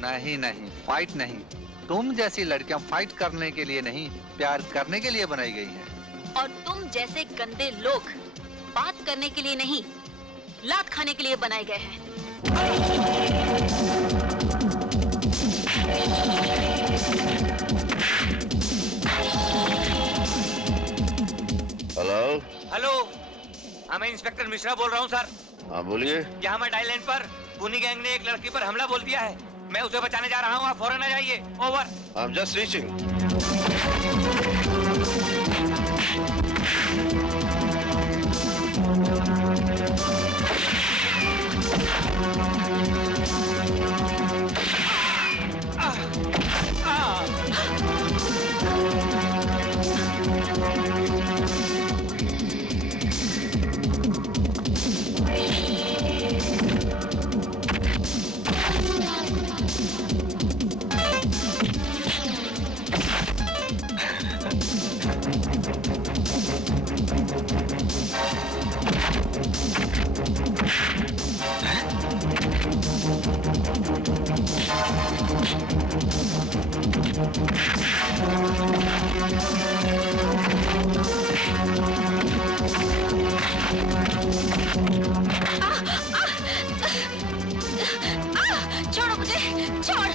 नहीं नहीं, फाइट नहीं। तुम जैसी लड़कियां फाइट करने के लिए नहीं, प्यार करने के लिए बनाई गई हैं। और तुम जैसे गंदे लोग बात करने के लिए नहीं, लात खाने के लिए बनाए गए हैं। हेलो। हेलो, हाँ मैं इंस्पेक्टर मिश्रा बोल रहा हूँ सर। हाँ बोलिए। यहाँ मैं आइलैंड पर पुनी गैंग ने एक लड़की पर हमला बोल दिया है। मैं उसे बचाने जा रहा हूँ, आप फौरन आ जाइए। Over. I am just reaching. छोड़ो मुझे, छोड़।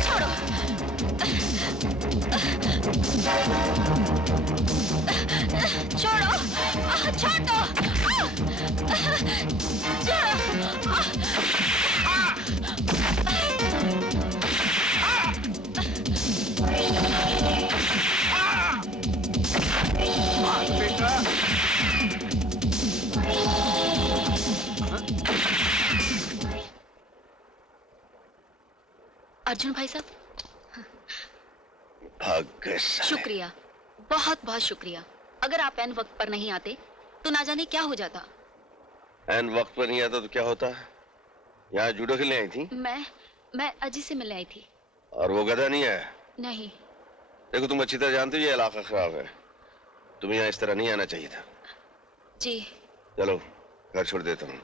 छोड़ो। छोड़ो, छोड़ दो। अर्जुन भाई साहब, भाग गए साले। शुक्रिया, बहुत बहुत शुक्रिया। अगर आप एन वक्त पर नहीं आते तो ना जाने क्या हो जाता। एन वक्त पर नहीं आता तो क्या होता? यहाँ जूडो खेलने आई थी? मैं अजी से मिलने आई थी। और वो गधा नहीं आया? नहीं। देखो, तुम अच्छी तरह जानते हो ये इलाका खराब है। तुम्हें यहाँ इस तरह नहीं आना चाहिए था। जी। चलो, घर छोड़ देता हूँ।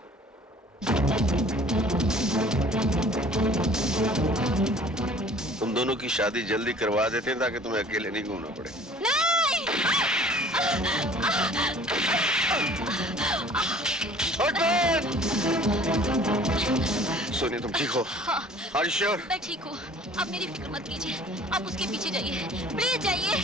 तुम दोनों की शादी जल्दी करवा देते हैं ताकि तुम्हें अकेले नहीं घूमना पड़े। नहीं! सोनिया तुम ठीक हो? हाँ Are you sure? मैं ठीक हूँ। आप मेरी फिक्र मत कीजिए। आप उसके पीछे जाइए, प्लीज जाइए।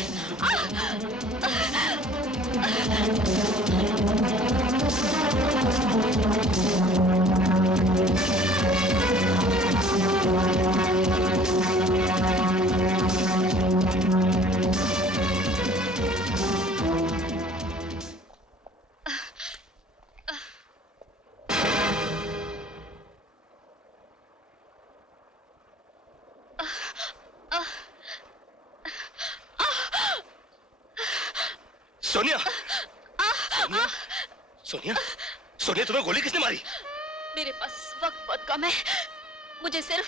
सोनिया, सोनिया, सोनिया, सोनिया तुम्हें गोली किसने मारी? मेरे पास वक्त बहुत कम है। मुझे सिर्फ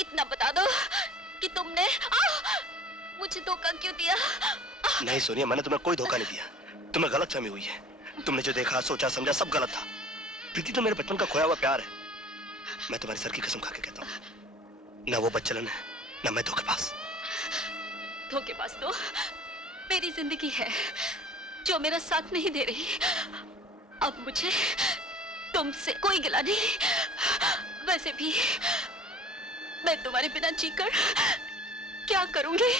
इतना बता दो कि तुमने मुझे धोखा क्यों दिया? नहीं सोनिया, मैंने तुम्हें कोई धोखा नहीं दिया। तुम्हें गलतफहमी हुई है। तुमने जो देखा, सोचा, समझा सब गलत था। प्रीति तो मेरे बचपन का खोया हुआ प्यार है। मैं तुम्हारी सर की कसम खा के कहता हूँ, ना वो बच्चलन है, ना मैं धोखेबाज। धोखेबाज तो मेरी जिंदगी है जो मेरा साथ नहीं दे रही। अब मुझे तुमसे कोई गिला नहीं। वैसे भी मैं तुम्हारे बिना जीकर क्या करूंगी?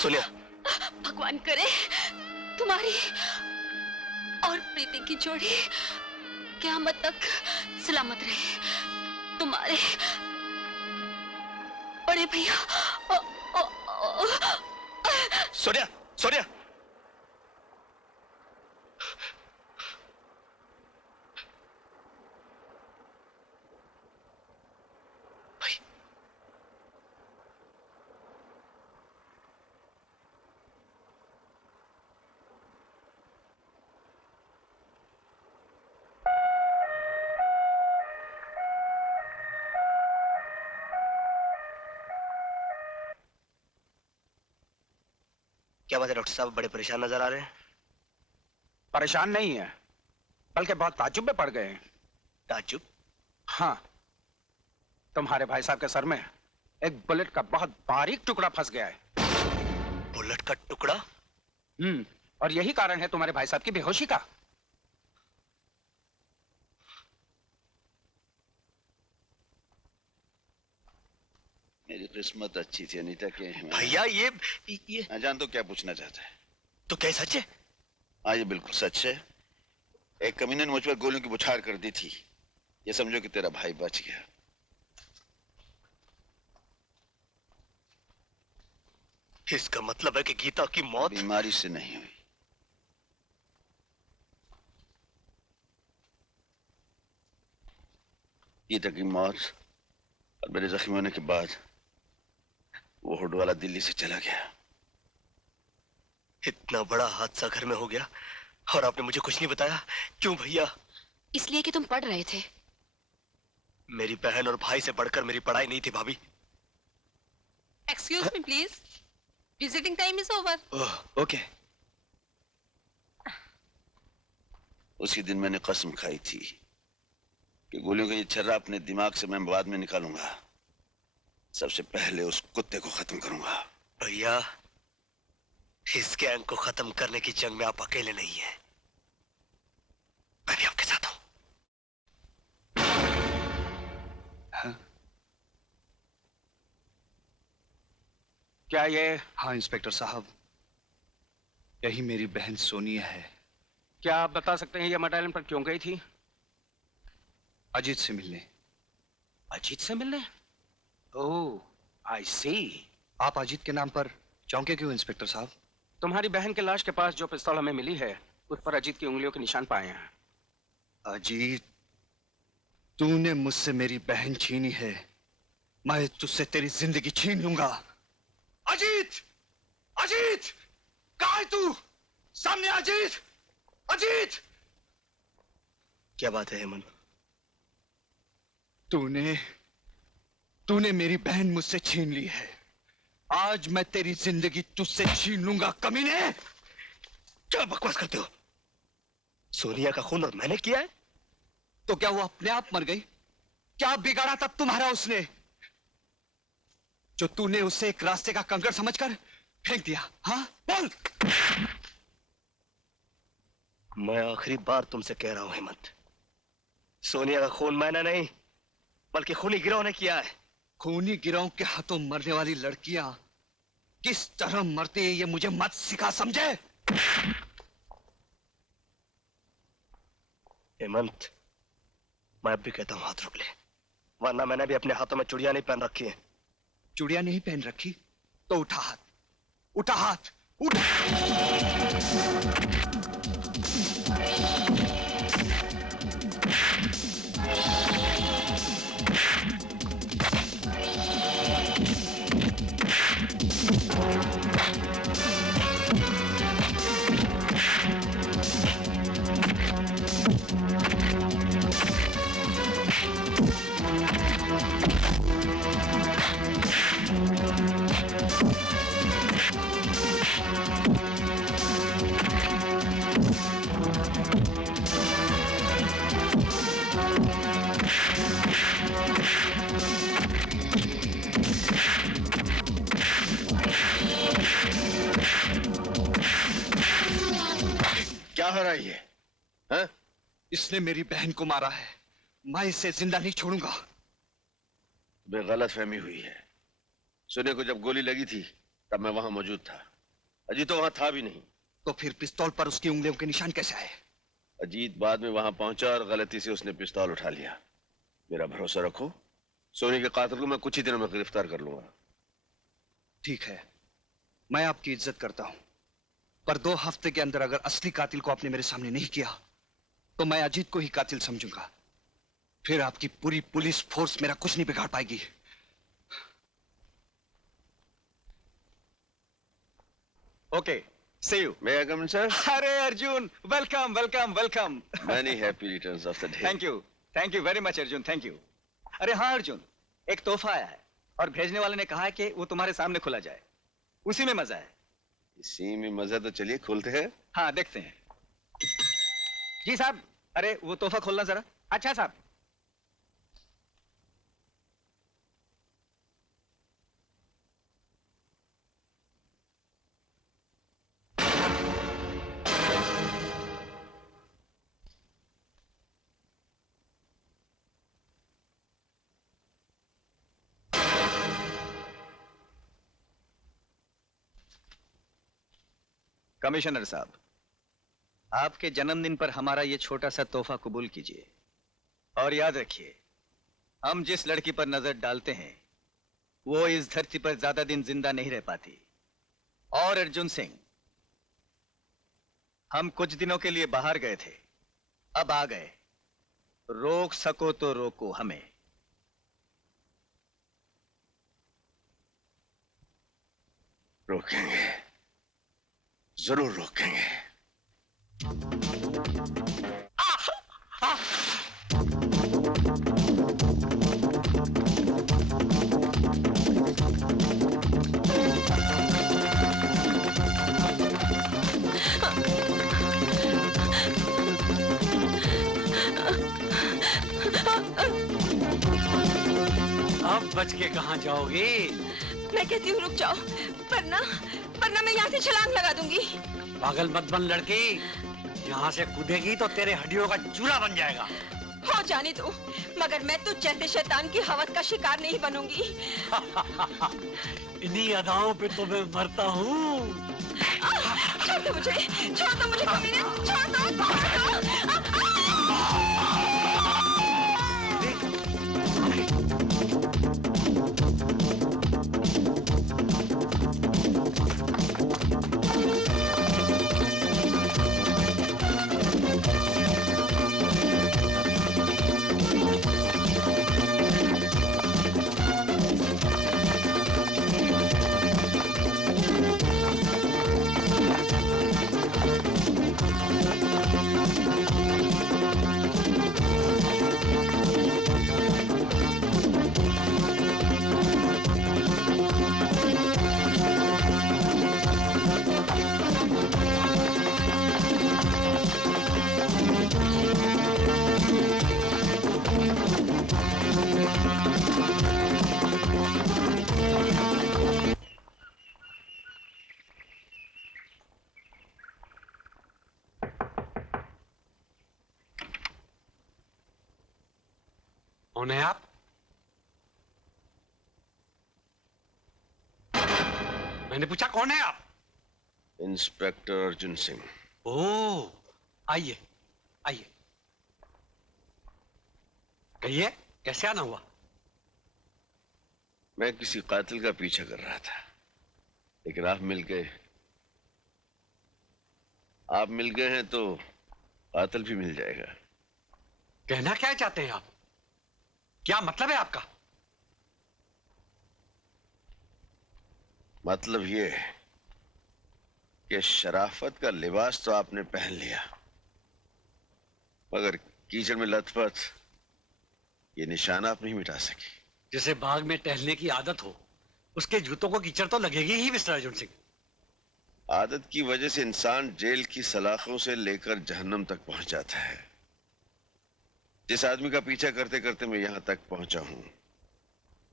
सोनिया, भगवान करे तुम्हारी और प्रीति की जोड़ी क़यामत तक सलामत रहे। तुम्हारे बड़े भैया। सोनिया, सोनिया, क्या बात है डॉक्टर साहब, बड़े परेशान नजर आ रहे हैं? परेशान नहीं है, बल्कि बहुत ताज्जुब में पड़ गए हैं। ताज्जुब? हाँ, तुम्हारे भाई साहब के सर में एक बुलेट का बहुत बारीक टुकड़ा फंस गया है। बुलेट का टुकड़ा? और यही कारण है तुम्हारे भाई साहब की बेहोशी का। मेरी किस्मत अच्छी थी अनीता के। भैया ये मैं जान तो क्या पूछना चाहता है। तो क्या सच है? हाँ ये बिल्कुल सच है। एक कमीने ने मुझ पर गोलियों की बौछार कर दी थी। ये समझो कि तेरा भाई बच गया। इसका मतलब है कि गीता की मौत बीमारी से नहीं हुई। गीता की मौत और मेरे जख्मी होने के बाद वो हुड वाला दिल्ली से चला गया। इतना बड़ा हादसा घर में हो गया और आपने मुझे कुछ नहीं बताया। क्यों भैया? इसलिए कि तुम पढ़ रहे थे। मेरी बहन और भाई से बढ़कर मेरी पढ़ाई नहीं थी भाभी। Excuse me please, visiting time is over. Okay. उसी दिन मैंने कसम खाई थी कि गोलियों का ये छर्रा अपने दिमाग से मैं बाद में निकालूंगा। सबसे पहले उस कुत्ते को खत्म करूंगा। भैया, इस गैंग को खत्म करने की जंग में आप अकेले नहीं हैं। मैं भी आपके साथ हूं। क्या ये? हाँ इंस्पेक्टर साहब, यही मेरी बहन सोनिया है। क्या आप बता सकते हैं ये मर्डर आइलैंड पर क्यों गई थी? अजीत से मिलने। अजीत से मिलने? ओह, आई सी। आप अजीत के नाम पर चौंके क्यों इंस्पेक्टर साहब? तुम्हारी बहन के लाश के पास जो पिस्तौल हमें मिली है उस पर अजीत की उंगलियों के निशान पाए हैं। अजीत, तूने मुझसे मेरी बहन छीनी है, मैं तुझसे तेरी जिंदगी छीन लूंगा। अजीत! अजीत! कहाँ है तू? सामने अजीत! अजीत! क्या बात है हेमंत? तूने मेरी बहन मुझसे छीन ली है। आज मैं तेरी जिंदगी तुझसे छीन लूंगा कमीने। क्या बकवास करते हो? सोनिया का खून और मैंने किया है? तो क्या वो अपने आप मर गई? क्या बिगाड़ा तब तुम्हारा उसने, जो तूने उसे एक रास्ते का कंकड़ समझकर फेंक दिया? हाँ बोल। मैं आखिरी बार तुमसे कह रहा हूं हेमंत, सोनिया का खून मैंने नहीं बल्कि खूनी गिरोह ने किया है। खूनी गिरोह के हाथों मरने वाली लड़कियां किस तरह मरती है ये मुझे मत सिखा, समझे? हेमंत, मैं अब भी कहता हूं हाथ रोक ले, वरना मैंने भी अपने हाथों में चूड़ियां नहीं पहन रखी हैं। चूड़ियां नहीं पहन रखी तो उठा हाथ, उठा हाथ, उठा। क्या हो रहा है ये? हाँ? इसने मेरी बहन को मारा है, मैं इसे जिंदा नहीं छोड़ूंगा। तुम्हें गलत फहमी हुई है। सोनिया को जब गोली लगी थी तब मैं वहां मौजूद था, अजीत तो वहां था भी नहीं। तो फिर पिस्तौल पर उसकी उंगलियों के निशान कैसे आए? अजीत बाद में वहां पहुंचा और गलती से उसने पिस्तौल उठा लिया। मेरा भरोसा रखो, सोनी के कातिल को मैं कुछ ही दिनों में गिरफ्तार कर लूंगा। ठीक है, मैं आपकी इज्जत करता हूं, पर 2 हफ्ते के अंदर अगर असली कातिल को आपने मेरे सामने नहीं किया तो मैं अजीत को ही कातिल समझूंगा। फिर आपकी पूरी पुलिस फोर्स मेरा कुछ नहीं बिगाड़ पाएगी। Okay, see you. May I come in, sir? अरे Arjun, welcome welcome welcome. Many happy returns of the day. Thank you very much Arjun, thank you. अरे हाँ अर्जुन, एक तोहफा आया है और भेजने वाले ने कहा है कि वो तुम्हारे सामने खुला जाए, उसी में मजा है। इसी में मजा तो चलिए खोलते हैं। हाँ देखते हैं। जी साहब, अरे वो तोहफा खोलना जरा। अच्छा साहब। कमिश्नर साहब, आपके जन्मदिन पर हमारा ये छोटा सा तोहफा कबूल कीजिए और याद रखिए, हम जिस लड़की पर नजर डालते हैं वो इस धरती पर ज्यादा दिन जिंदा नहीं रह पाती। और अर्जुन सिंह, हम कुछ दिनों के लिए बाहर गए थे, अब आ गए, रोक सको तो रोको हमें। रोकेंगे, जरूर रोकेंगे। अब बच के कहाँ जाओगे? मैं कहती हूँ रुक जाओ, वरना मैं यहाँ से छलांग लगा दूंगी। पागल मत बन लड़की, यहाँ से कूदेगी तो तेरे हड्डियों का चूल्हा बन जाएगा। हो जाने दो, मगर मैं तो जैसे शैतान की हवस का शिकार नहीं बनूंगी। इन्हीं अदाओं पे तो मैं मरता हूँ। छोड़ दो मुझे, कमीने, छोड़ दो। कौन है आप? मैंने पूछा कौन है आप? इंस्पेक्टर अर्जुन सिंह। ओ, आइए आइए। कहिए कैसे आना हुआ? मैं किसी कातिल का पीछा कर रहा था, लेकिन आप मिल गए। आप मिल गए हैं तो कातिल भी मिल जाएगा। कहना क्या चाहते हैं आप? क्या मतलब है आपका? मतलब ये है कि शराफत का लिबास तो आपने पहन लिया, मगर कीचड़ में लथपथ ये निशान आप नहीं मिटा सके। जिसे बाग में टहलने की आदत हो, उसके जूतों को कीचड़ तो लगेगी ही मिस्टर अर्जुन सिंह। आदत की वजह से इंसान जेल की सलाखों से लेकर जहन्नम तक पहुंच जाता है। जिस आदमी का पीछा करते करते मैं यहां तक पहुंचा हूं,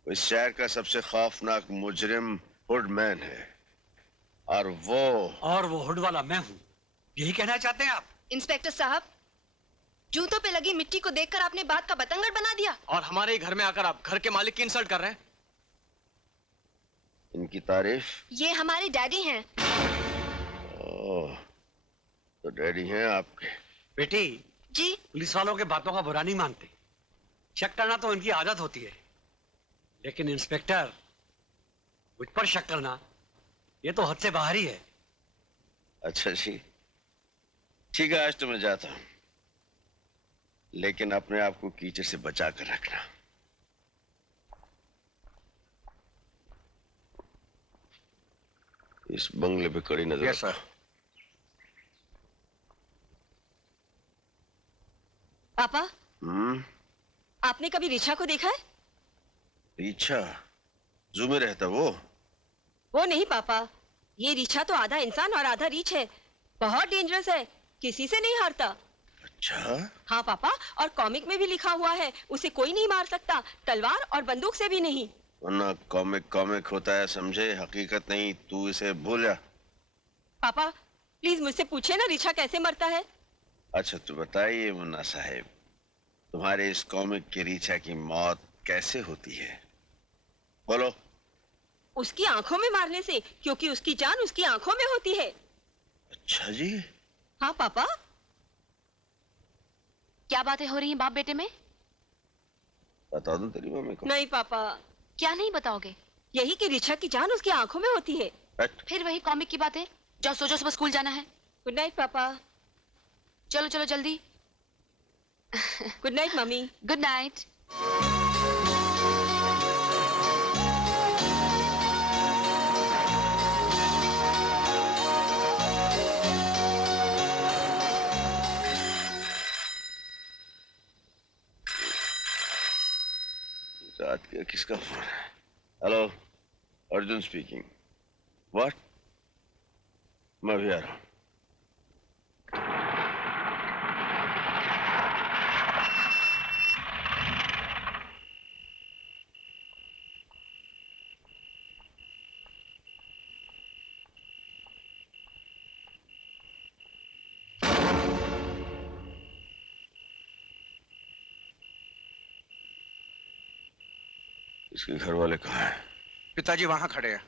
वो इस शहर का सबसे खौफनाक मुजरिम हुडमैन है, और वो हुड वाला मैं हूं, यही कहना चाहते हैं आप? इंस्पेक्टर साहब, जूतों पे लगी मिट्टी को देखकर आपने बात का बतंगड़ बना दिया। और हमारे ही घर में आकर आप घर के मालिक की इंसल्ट कर रहे हैं। इनकी तारीफ? ये हमारे डैडी हैं। ओह, तो डैडी हैं आपके। बेटी जी, पुलिस वालों के बातों का बुरा नहीं मानते, शक करना तो उनकी आदत होती है, लेकिन इंस्पेक्टर मुझ पर शक करना ये तो हद से बाहर ही है। अच्छा जी, ठीक है, आज तो मैं जाता हूं, लेकिन अपने आप को कीचड़ से बचा कर रखना। इस बंगले पे कड़ी नजर Yes, sir. पापा, आपने कभी रिचा को देखा है? रिचा? जू में रहता वो नहीं पापा, ये रिचा तो आधा इंसान और आधा रीछ है। बहुत डेंजरस है, किसी से नहीं हारता। अच्छा? हाँ पापा, और कॉमिक में भी लिखा हुआ है, उसे कोई नहीं मार सकता, तलवार और बंदूक से भी नहीं। वरना कॉमिक कॉमिक होता है, समझे, हकीकत नहीं। तू इसे भूल जा। पापा प्लीज मुझसे पूछे ना रिचा कैसे मरता है। अच्छा तो बताइए मुन्ना साहब, तुम्हारे इस कॉमिक की रिचा की मौत कैसे होती है? बोलो। उसकी आंखों में मारने से, क्योंकि उसकी जान उसकी आंखों में होती है। अच्छा जी। हाँ पापा। क्या बातें हो रही हैं बाप बेटे में? बता दूं तेरी मम्मी को? नहीं पापा। क्या नहीं बताओगे? यही कि रिचा की जान उसकी आंखों में होती है। फिर वही कॉमिक की बातें। जाओ सो जाओ, सुबह स्कूल जाना है। गुड नाइट पापा। चलो चलो जल्दी। Good night mummy. Good night. रात के किसका फोन है? Hello, Arjun speaking. व्हाट? मैं भी आ रहा हूं। इसके घर वाले कहाँ हैं? पिताजी वहां खड़े हैं।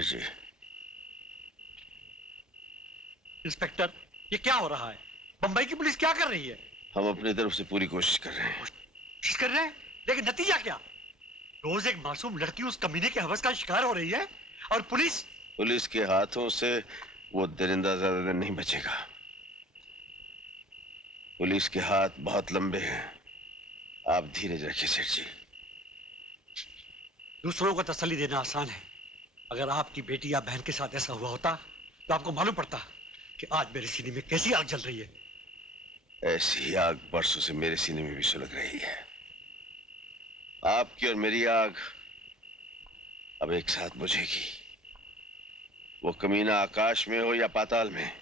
जी। इंस्पेक्टर, ये क्या हो रहा है? बंबई की पुलिस क्या कर रही है? हम अपनी तरफ से पूरी कोशिश कर रहे हैं। कोशिश कर रहे हैं, लेकिन नतीजा क्या? रोज एक मासूम लड़की उस कमीने के हवस का शिकार हो रही है, और पुलिस के हाथों से वो दरिंदा ज्यादा दिन नहीं बचेगा। पुलिस के हाथ बहुत लंबे हैं, आप धीरज रखिए सेठ जी। दूसरों को तसल्ली देना आसान है, अगर आपकी बेटी या बहन के साथ ऐसा हुआ होता तो आपको मालूम पड़ता कि आज मेरे सीने में कैसी आग जल रही है। ऐसी आग बरसों से मेरे सीने में भी सुलग रही है। आपकी और मेरी आग अब एक साथ बुझेगी। वो कमीना आकाश में हो या पाताल में,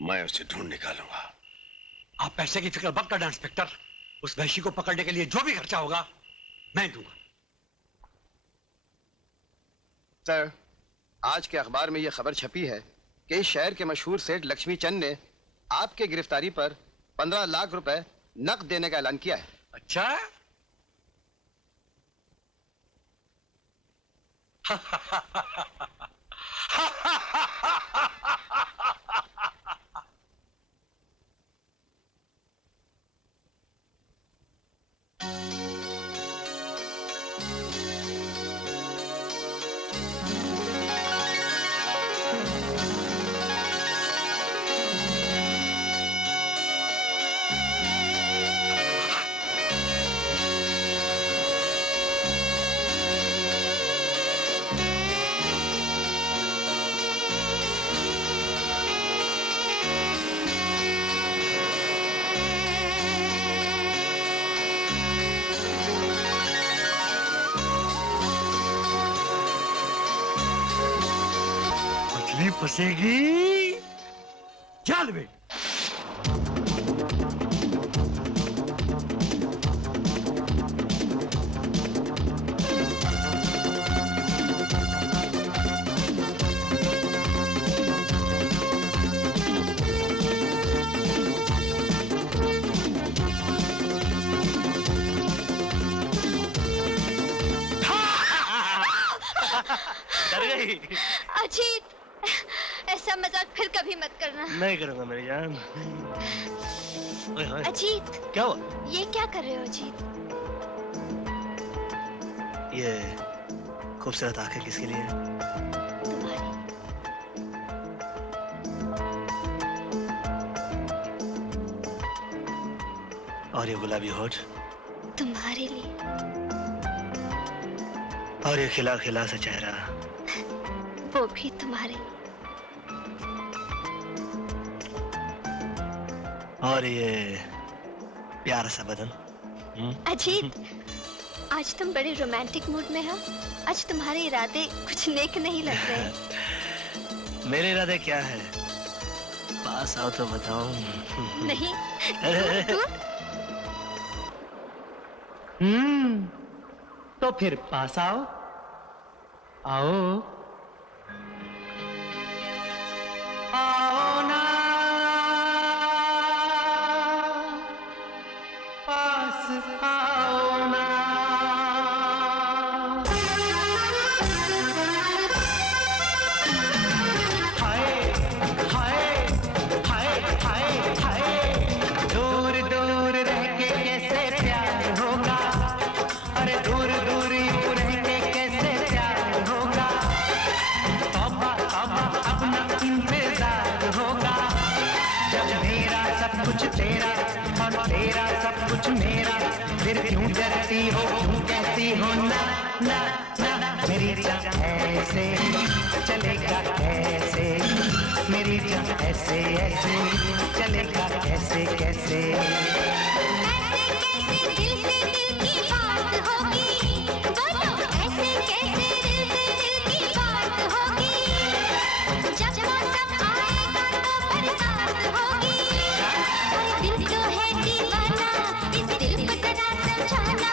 मैं उसे ढूंढ निकालूंगा। आप पैसे की फिक्र मत करना इंस्पेक्टर, उस वैशी को पकड़ने के लिए जो भी खर्चा होगा मैं दूंगा। सर, आज के अखबार में यह खबर छपी है कि इस शहर के मशहूर सेठ लक्ष्मी चंद ने आपके गिरफ्तारी पर 15 लाख रुपए नकद देने का ऐलान किया है। अच्छा? मछली फंसेगी जाल में। डर गई? अजीत, ऐसा मजाक फिर कभी मत करना। नहीं करूंगा मेरी जान। ओए होए। अजीत, क्या हुआ? ये क्या कर रहे हो अजीत? ये खूबसूरत आंखें किसके लिए हैं? तुम्हारी। और ये गुलाबी होठ? तुम्हारे लिए। और ये खिला खिला सा चेहरा? वो भी तुम्हारे लिए। और ये प्यारा सा बदन? अजीत, आज तुम बड़े रोमांटिक मूड में हो। आज तुम्हारे इरादे कुछ नेक नहीं लग रहे। मेरे इरादे क्या है? पास आओ तो बताऊं। नहीं। तो फिर पास आओ। आओ आओ ना, पास आओ ना। हाय हाय हाय हाय हाय, दूर दूर रह के कैसे प्यार होगा। अरे दूर दूर यूं रह के कैसे प्यार होगा। तौबा तौबा अपना इंतजार होगा। जब मेरा सब कुछ तेरा और तेरा सब कुछ मेरा, फिर क्यों डरती हो, क्यों कहती हो ना ना ना। मेरी जान ऐसे चलेगा कैसे, मेरी जान ऐसे ऐसे चलेगा कैसे कैसे। ऐसे कैसे दिल से दिल की बात होगी। बोलो ऐसे कैसे दिल से दिल की बात होगी। जब मौसम आएगा तो बरसात होगी। और दिल तो है दीवाना, इस दिल को जरा समझाना।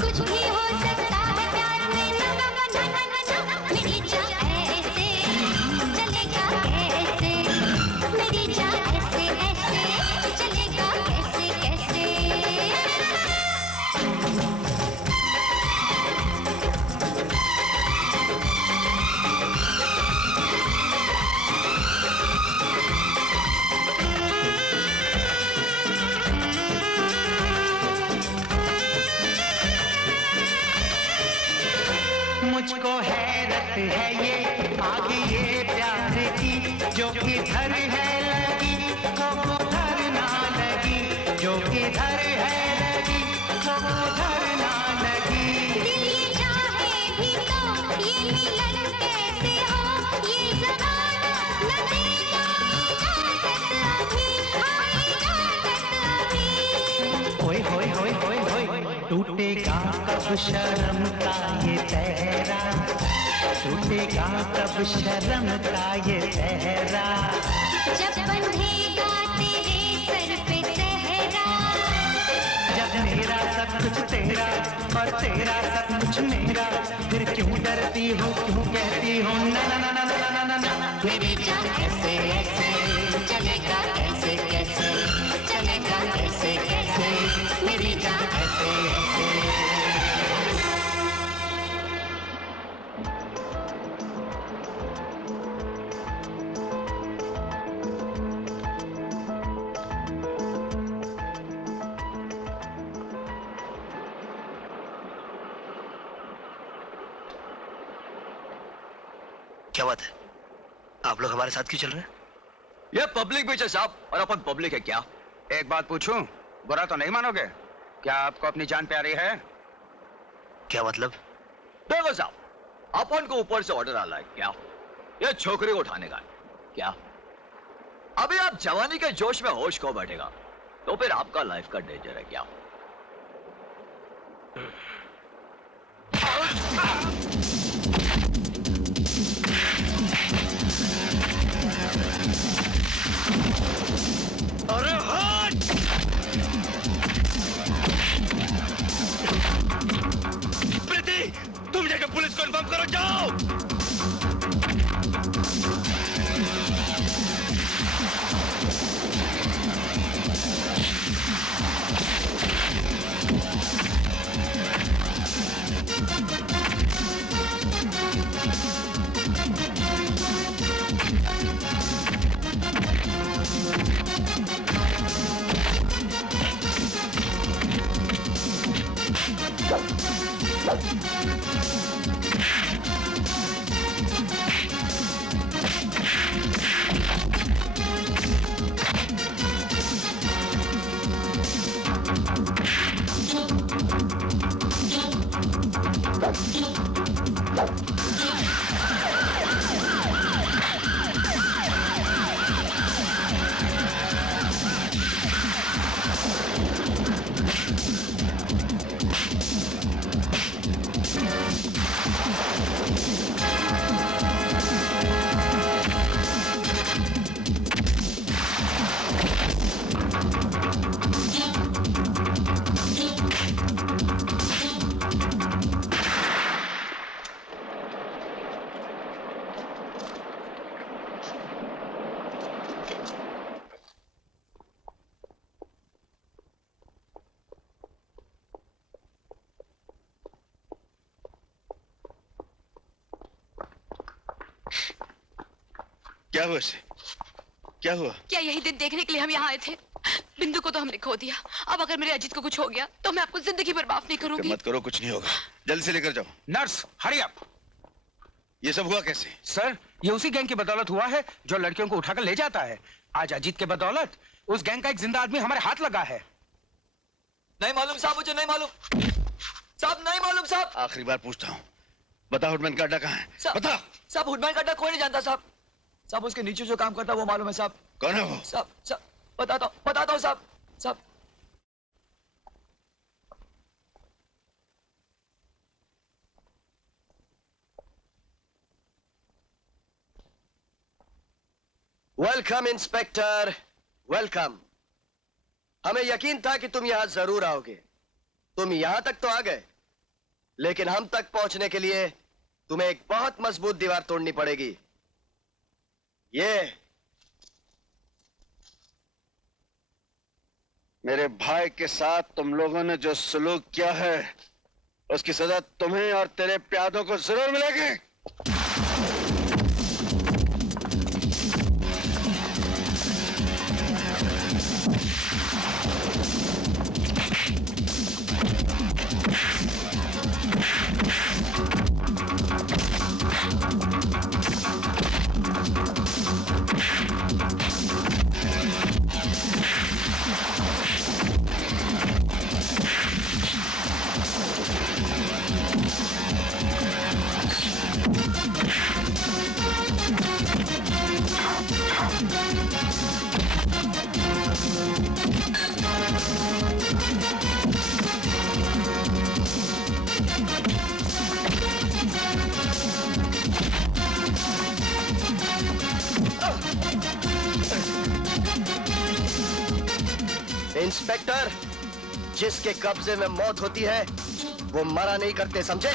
कुछ भी हो सकता है प्यार में, ना ना ना ना ना। मेरी जान ऐसे चलेगा कैसे, मेरी जान ऐसे ऐसे चलेगा कैसे कैसे। मुझको हैरत है ये आगे ये प्यार की, जो किधर है लगी वो उधर ना लगी। जो किधर है लगी वो उधर ना लगी। दिल ये चाहे भी तो ये मिलन कैसे हो। ये ज़माना न देगा इजाज़त अभी, हाँ इजाज़त अभी। होए होए होए होए होए, टूटेगा कब शर्म का ये पहरा। टूटेगा कब शर्म का ये पहरा। जब बंधेगा तेरे सर पे सहरा। जब मेरा सब कुछ तेरा और तेरा सब कुछ मेरा, फिर क्यों डरती हो, क्यों कहती हो ना ना ना ना ना ना ना ना। मेरी जान ऐसे ऐसे चलेगा, कैसे कैसे चलेगा, कैसे कैसे मेरी जान ऐसे ऐसे। क्या बात है, आप लोग हमारे साथ क्यों चल रहे हैं? ये पब्लिक बीच है साहब, और अपन पब्लिक है क्या? एक बात पूछूं, बुरा तो नहीं मानोगे? क्या आपको अपनी जान प्यारी है? क्या मतलब? देखो साहब, अपन को ऊपर से ऑर्डर आ रहा है क्या, ये छोकरी को उठाने का है क्या? अभी आप जवानी के जोश में होश खो बैठेगा तो फिर आपका लाइफ का डेंजर है क्या? अरे हट! प्रीति, तुम जाकर पुलिस को इन्फॉर्म करो, जाओ! क्या हुआ इसे? क्या हुआ? क्या यही दिन देखने के लिए हम यहाँ आए थे? बिंदु को तो हमने खो दिया, अब अगर मेरे अजीत को कुछ हो गया तो मैं आपको जिंदगी भर माफ नहीं करूंगी। मत करो, कुछ नहीं होगा, जल्दी से लेकर जाओ। Nurse, hurry up. ये सब हुआ कैसे? सर, ये उसी गैंग की बदौलत हुआ है जो लड़कियों को उठाकर ले जाता है। आज अजीत के बदौलत उस गैंग का एक जिंदा आदमी हमारे हाथ लगा है। नहीं मालूम साहब, मुझे नहीं मालूम साहब, नहीं मालूम साहब। आखिरी बार पूछता हूँ, बता हुडमैन का अड्डा कहाँ है? बता। साहब, हुडमैन का अड्डा कोई नहीं जानता साहब। साहब, उसके नीचे जो काम करता है वो मालूम है साहब। कौन है वो? साहब बताता हूँ साहब। साहब, वेलकम इंस्पेक्टर, वेलकम। हमें यकीन था कि तुम यहां जरूर आओगे। तुम यहां तक तो आ गए, लेकिन हम तक पहुंचने के लिए तुम्हें एक बहुत मजबूत दीवार तोड़नी पड़ेगी। ये मेरे भाई के साथ तुम लोगों ने जो सलूक किया है उसकी सजा तुम्हें और तेरे प्यादों को जरूर मिलेगी। इंस्पेक्टर, जिसके कब्जे में मौत होती है वो मरा नहीं करते, समझे?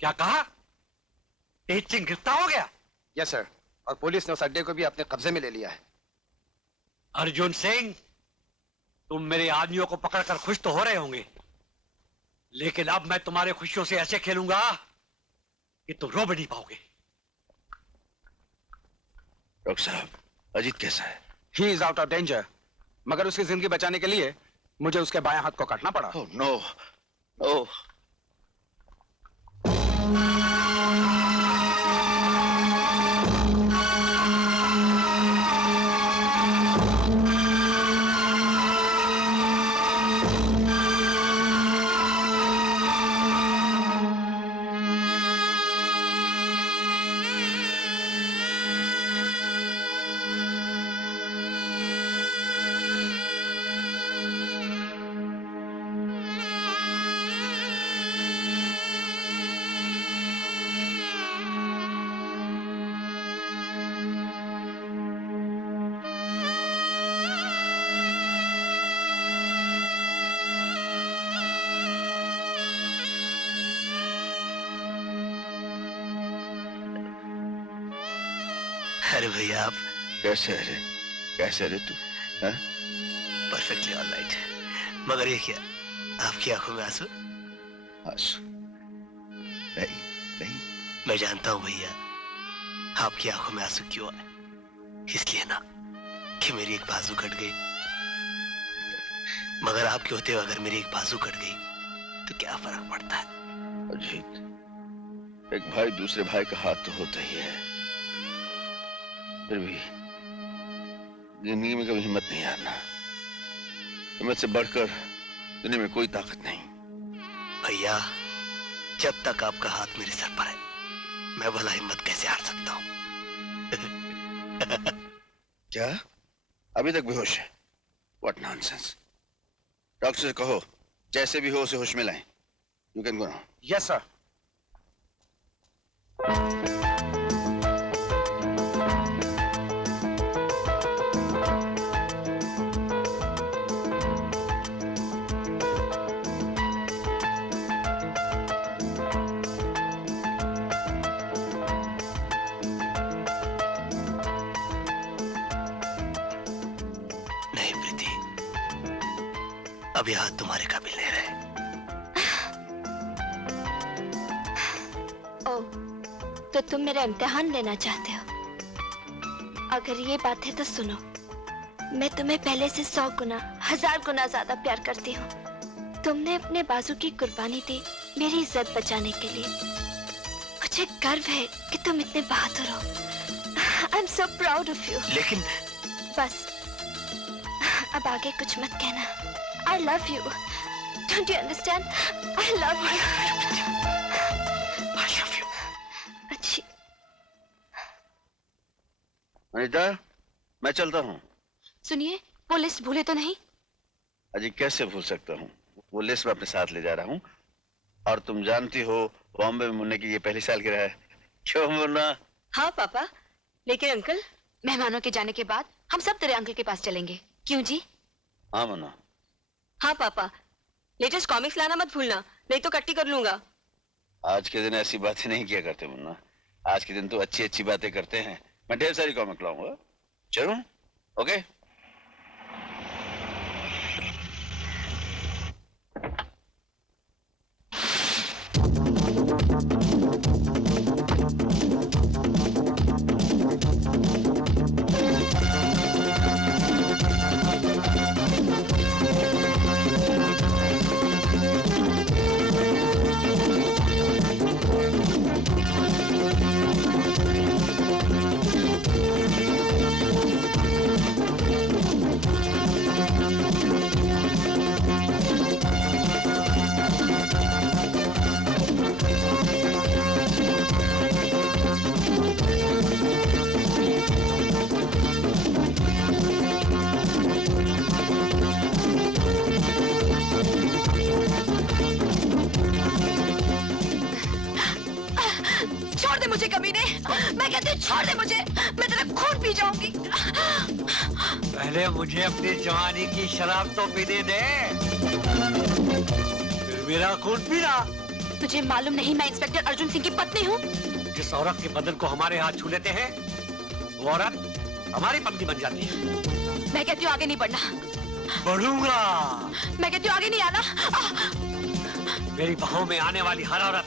क्या कहा? तेज सिंह गिरफ्तार हो गया? यस सर, और पुलिस ने उस अड्डे को भी अपने कब्जे में ले लिया है। अर्जुन सिंह, तुम मेरे आदमियों को पकड़कर खुश तो हो रहे होंगे, लेकिन अब मैं तुम्हारे खुशियों से ऐसे खेलूंगा कि तुम रो भी नहीं पाओगे। डॉक्टर साहब, अजीत कैसा है? He is out of danger, मगर उसकी जिंदगी बचाने के लिए मुझे उसके बाएं हाथ को काटना पड़ा। Oh no, no. अरे भैया आप कैसे है रे? कैसे रे तू? Perfectly all right. मगर ये क्या, आपकी आंखों में आंसू? आंसू नहीं, नहीं। मैं जानता हूँ भैया आपकी आंखों में आंसू क्यों आए। इसलिए ना कि मेरी एक बाजू कट गई, मगर आपके होते हुए अगर मेरी एक बाजू कट गई तो क्या फर्क पड़ता है? अजीत, एक भाई दूसरे भाई का हाथ तो होता ही है, फिर भी जिंदगी में कभी हिम्मत नहीं हारना। हिम्मत से बढ़कर दुनिया में कोई ताकत नहीं। भैया जब तक आपका हाथ मेरे सर पर है मैं भला हिम्मत कैसे हार सकता हूँ? क्या अभी तक बेहोश है? What nonsense. डॉक्टर से कहो जैसे भी हो उसे होश में लाएं। You can go now. Yes sir. अभी हाथ तुम्हारे काबिल नहीं रहे। ओ, तो तुम मेरा इम्तिहान लेना चाहते हो? अगर ये बात है तो सुनो, मैं तुम्हें पहले से 100 गुना 1000 गुना ज्यादा प्यार करती हूँ। तुमने अपने बाजू की कुर्बानी दी मेरी इज्जत बचाने के लिए। मुझे गर्व है कि तुम इतने बहादुर हो। I am so proud of you. लेकिन बस अब आगे कुछ मत कहना। I love you. Don't you understand? I love you. I love you. अच्छी। अनीता, मैं चलता हूँ। सुनिए, वो लिस्ट भूले तो नहीं? अजी कैसे भूल सकता हूँ, वो लिस्ट मैं अपने साथ ले जा रहा हूँ। और तुम जानती हो बॉम्बे में मुन्ने की ये पहली सालगिरह है। क्यों मुन्ना? हाँ पापा, लेकिन अंकल? मेहमानों के जाने के बाद हम सब तेरे अंकल के पास चलेंगे। क्यों जी? हाँ मुन्ना। हाँ पापा, लेटेस्ट कॉमिक्स लाना मत भूलना, नहीं तो कट्टी कर लूंगा। आज के दिन ऐसी बातें नहीं किया करते मुन्ना। आज के दिन तो अच्छी अच्छी बातें करते हैं। मैं ढेर सारी कॉमिक लाऊंगा। चलूं? ओके? मुझे कमीने, मैं कहती हूँ छोड़ दे मुझे, मैं तेरा खून पी जाऊंगी। पहले मुझे अपनी जवानी की शराब तो पीने दे, फिर मेरा खून पीना। तुझे मालूम नहीं मैं इंस्पेक्टर अर्जुन सिंह की पत्नी हूँ? जिस औरत के बदन को हमारे हाथ छू लेते हैं, वो औरत हमारी पत्नी बन जाती है। मैं कहती हूँ आगे नहीं बढ़ना। बढ़ूंगा। मैं कहती हूँ आगे नहीं आना। मेरी बाहों में आने वाली हर औरत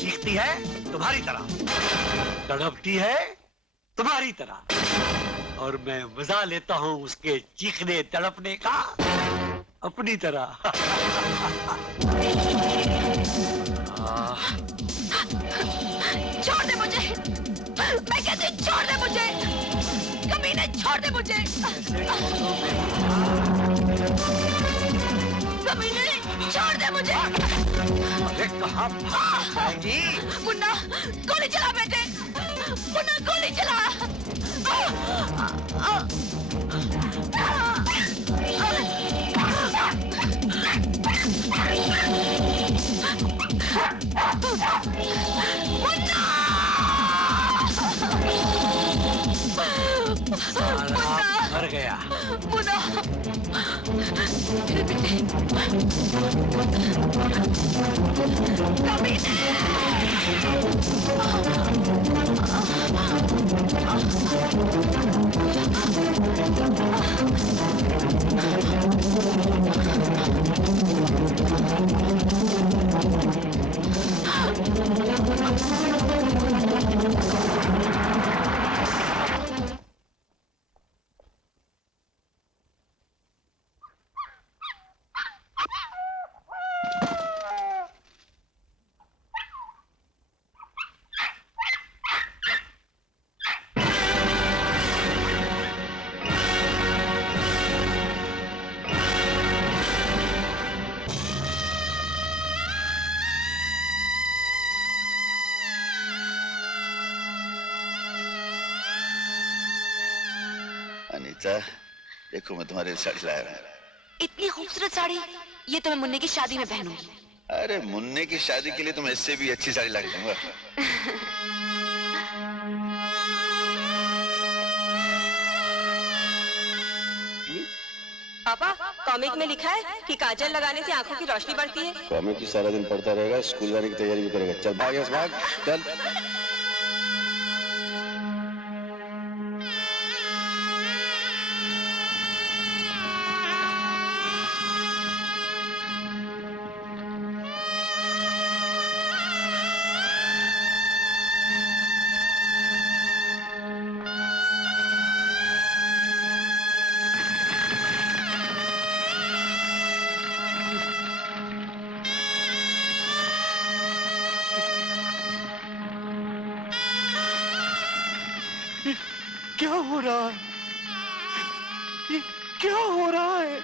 चीखती है तुम्हारी तरह, तड़पती है तुम्हारी तरह, और मैं मजा लेता हूँ उसके चीखने तड़पने का अपनी तरह। छोड़ दे मुझे, मैं कहती हूँ छोड़ दे मुझे, कमीने छोड़ दे मुझे। कमीने छोड़ दे मुझे। अरे कहाँ भागी? मुन्ना गोली चला बेटे, मुन्ना गोली चला। मर गया। मुन्ना मेरे बेटे, कमीने। अनीता, देखो मैं तुम्हारे लिए साड़ी लाया हूँ। इतनी खूबसूरत साड़ी, ये तो मैं मुन्ने की शादी में पहनूंगी। अरे मुन्ने की शादी के लिए तो मैं इससे भी अच्छी साड़ी ला के दूंगा। पापा, कॉमिक में लिखा है कि काजल लगाने से आंखों की रोशनी बढ़ती है। कॉमिक की सारा दिन पढ़ता रहेगा, स्कूल जाने की तैयारी भी करेगा। चल भाग यहाँ से, भाग चल। क्या हो रहा है? ये क्या हो रहा है?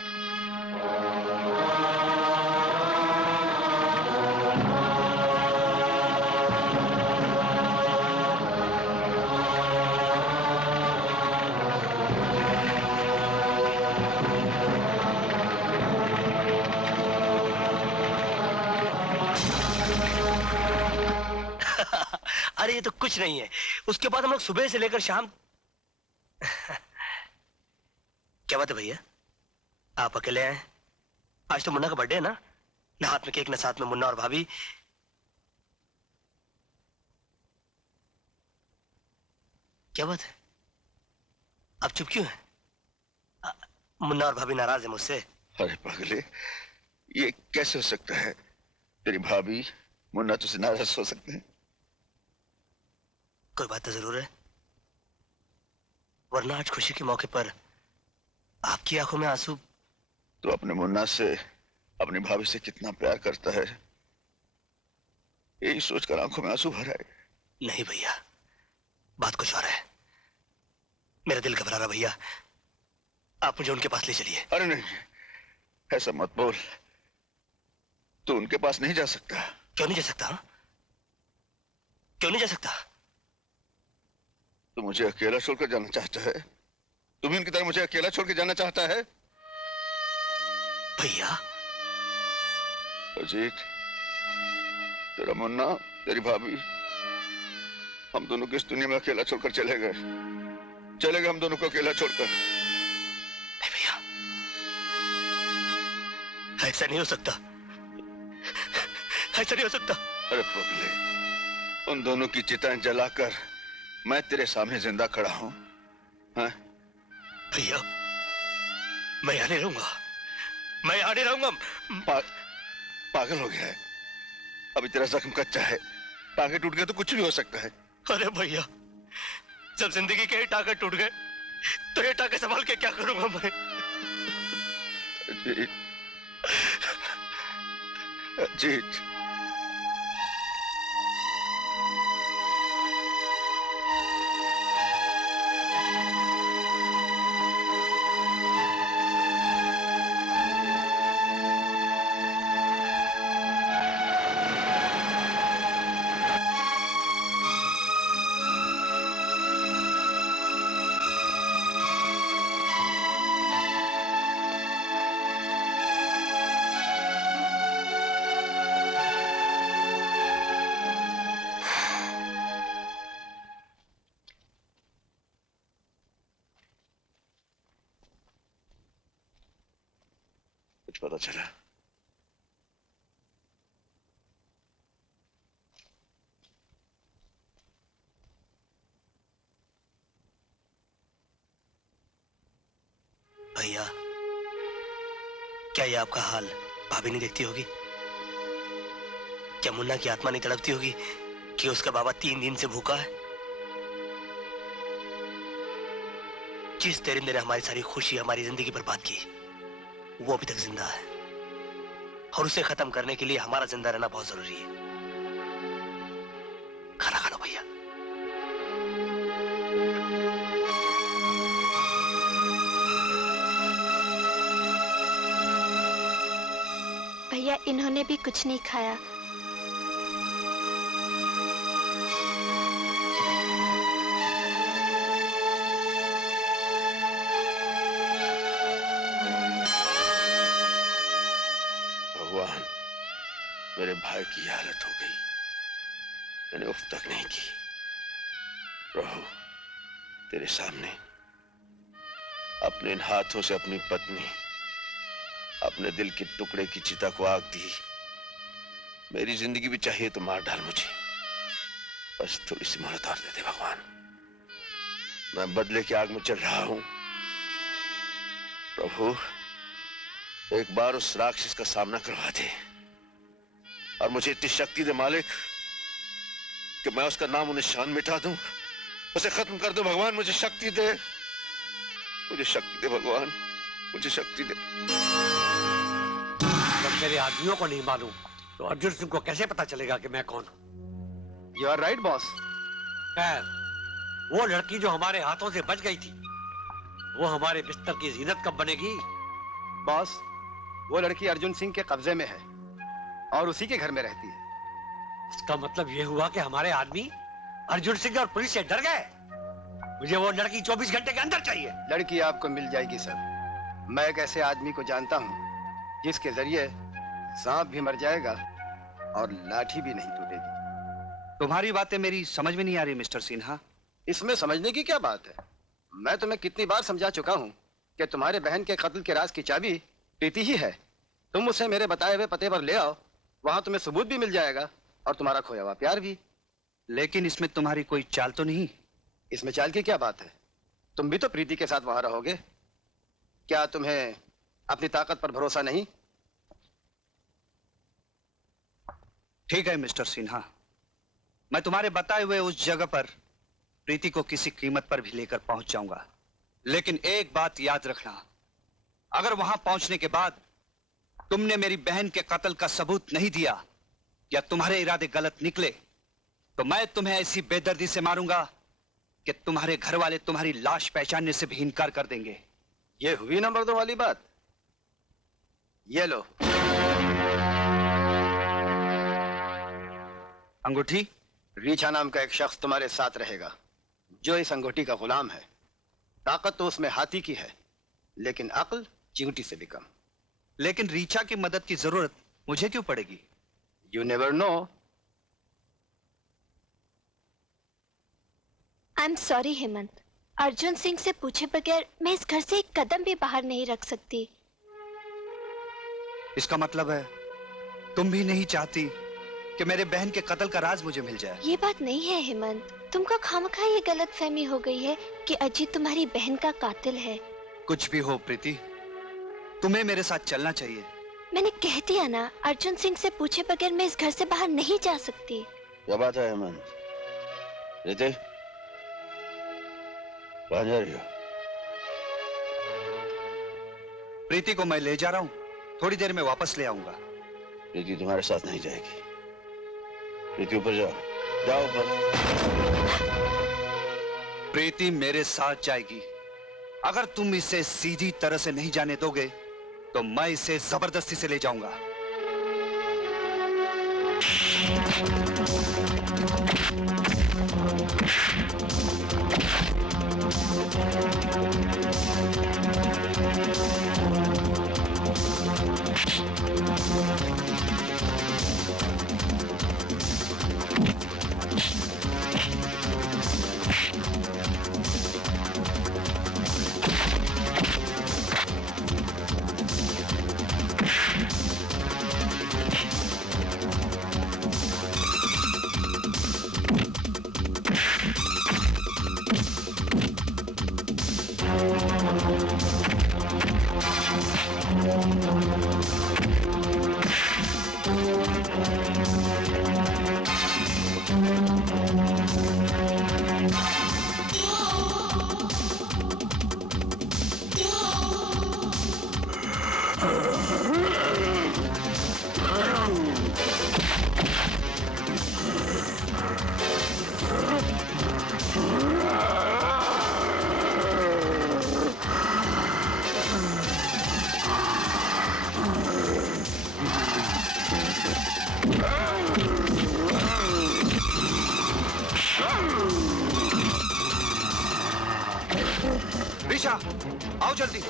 अरे ये तो कुछ नहीं है। उसके बाद हम लोग सुबह से लेकर शाम। क्या बात है भैया, आप अकेले आए? आज तो मुन्ना का बर्थडे है ना? ना हाथ में केक, ना साथ में मुन्ना और भाभी। क्या बात है, आप चुप क्यों हैं? मुन्ना और भाभी नाराज है मुझसे? अरे पागले, ये कैसे हो सकता है? तेरी भाभी मुन्ना तुझसे नाराज हो सकते हैं? कोई बात तो जरूर है, वरना आज खुशी के मौके पर आपकी आंखों में आंसू। तो अपने मुन्ना से, अपनी भाभी से कितना प्यार करता है, यही सोचकर आंखों में आंसू भर आए। नहीं भैया, बात कुछ और है। मेरा दिल घबरा रहा भैया, आप मुझे उनके पास ले चलिए। अरे नहीं, ऐसा मत बोल। तू उनके पास नहीं जा सकता। क्यों नहीं जा सकता? हा? क्यों नहीं जा सकता? तू मुझे अकेला छोड़कर जाना चाहता है? तुम इनकी तरह मुझे अकेला छोड़ के जाना चाहता है? भैया अजीत, तेरा मुन्ना, तेरी भाभी, हम दोनों को इस दुनिया में अकेला छोड़कर चले गए हम दोनों को अकेला छोड़कर। नहीं भैया, ऐसा नहीं हो सकता, ऐसा नहीं हो सकता। अरे पगले, उन दोनों की चिताएं जलाकर मैं तेरे सामने जिंदा खड़ा हूं। हाँ? भैया, मैं यहाँ नहीं रहूंगा, मैं यहाँ नहीं रहूंगा। पागल हो गया है? अभी तेरा जख्म कच्चा है, टांगे टूट गए तो कुछ भी हो सकता है। अरे भैया, जब जिंदगी के ही टांगे टूट गए तो ये टांगे संभाल के क्या करूंगा मैं? अजीत, अजीत, कुछ पता चला? भैया, क्या ये आपका हाल भाभी नहीं देखती होगी? क्या मुन्ना की आत्मा नहीं तड़पती होगी कि उसका बाबा 3 दिन से भूखा है? जिस दरिंदे ने हमारी सारी खुशी, हमारी जिंदगी बर्बाद की, वो अभी तक जिंदा है और उसे खत्म करने के लिए हमारा जिंदा रहना बहुत जरूरी है। खाना खा लो भैया। भैया, इन्होंने भी कुछ नहीं खाया। भगवान, मेरे भाई की हालत हो गई, मैंने उफ तक नहीं की। प्रभु, तेरे सामने अपने इन हाथों से अपनी पत्नी, अपने दिल के टुकड़े की चिता को आग दी। मेरी जिंदगी भी चाहिए तो मार डाल मुझे, बस थोड़ी सी मोहलत और दे दे भगवान। मैं बदले की आग में चल रहा हूं। प्रभु, एक बार उस राक्षस का सामना करवा दे और मुझे इतनी शक्ति दे मालिक कि मैं उसका नाम निशान मिटा दूं, उसे खत्म कर दो। भगवान, मुझे शक्ति दे, मुझे शक्ति दे भगवान, मुझे शक्ति दे। जब मेरे आदमियों को नहीं मालूम तो अर्जुन सिंह को कैसे पता चलेगा कि मैं कौन हूं? You are right boss. खैर, वो लड़की जो हमारे हाथों से बच गई थी, वो हमारे बिस्तर की जीनत कब बनेगी? बॉस, वो लड़की अर्जुन सिंह के कब्जे में है और उसी के घर में रहती है। इसका मतलब ये हुआ कि हमारे आदमी अर्जुन सिंह और पुलिस से डर गए। मुझे वो लड़की 24 घंटे के अंदर चाहिए। लड़की आपको मिल जाएगी सर। मैं एक ऐसे आदमी को जानता हूँ जिसके जरिए सांप भी मर जाएगा और लाठी भी नहीं टूटेगी। तुम्हारी बातें मेरी समझ में नहीं आ रही मिस्टर सिन्हा। इसमें समझने की क्या बात है? मैं तुम्हें कितनी बार समझा चुका हूँ कि तुम्हारे बहन के कत्ल के राज की चाबी प्रीति ही है। तुम उसे मेरे बताए हुए पते पर ले आओ, वहां तुम्हें सबूत भी मिल जाएगा और तुम्हारा खोया हुआ प्यार भी। लेकिन इसमें तुम्हारी कोई चाल तो नहीं? इसमें चाल की क्या बात है? तुम भी तो प्रीति के साथ वहां रहोगे। क्या तुम्हें अपनी ताकत पर भरोसा नहीं? ठीक है मिस्टर सिन्हा, मैं तुम्हारे बताए हुए उस जगह पर प्रीति को किसी कीमत पर भी लेकर पहुंच जाऊंगा। लेकिन एक बात याद रखना, अगर वहां पहुंचने के बाद तुमने मेरी बहन के कत्ल का सबूत नहीं दिया या तुम्हारे इरादे गलत निकले तो मैं तुम्हें ऐसी बेदर्दी से मारूंगा कि तुम्हारे घर वाले तुम्हारी लाश पहचानने से भी इनकार कर देंगे। ये हुई नंबर 2 वाली बात। ये लो अंगूठी। रीछा नाम का एक शख्स तुम्हारे साथ रहेगा जो इस अंगूठी का गुलाम है। ताकत तो उसमें हाथी की है लेकिन अक्ल चींटी से भी कम। लेकिन रीछा की मदद की जरूरत मुझे क्यों पड़ेगी? You never know. I am sorry Hemant, Arjun Singh से पूछे बगैर मैं इस घर से एक कदम भी बाहर नहीं रख सकती। इसका मतलब है तुम भी नहीं चाहती कि मेरे बहन के कत्ल का राज मुझे मिल जाए? ये बात नहीं है हेमंत, तुमको खामखा ये गलतफहमी हो गई है कि अजीत तुम्हारी बहन का कातिल है। कुछ भी हो प्रीति, तुम्हें मेरे साथ चलना चाहिए। मैंने कह दिया ना, अर्जुन सिंह से पूछे बगैर मैं इस घर से बाहर नहीं जा सकती। क्या बात है हेमंत? प्रीति, कहाँ जा रही हो? प्रीति को मैं ले जा रहा हूँ, थोड़ी देर में वापस ले आऊंगा। प्रीति तुम्हारे साथ नहीं जाएगी। प्रीति ऊपर जाओ, जाओ ऊपर। प्रीति मेरे साथ जाएगी। अगर तुम इसे सीधी तरह से नहीं जाने दोगे तो मैं इसे जबरदस्ती से ले जाऊंगा। आओ जल्दी,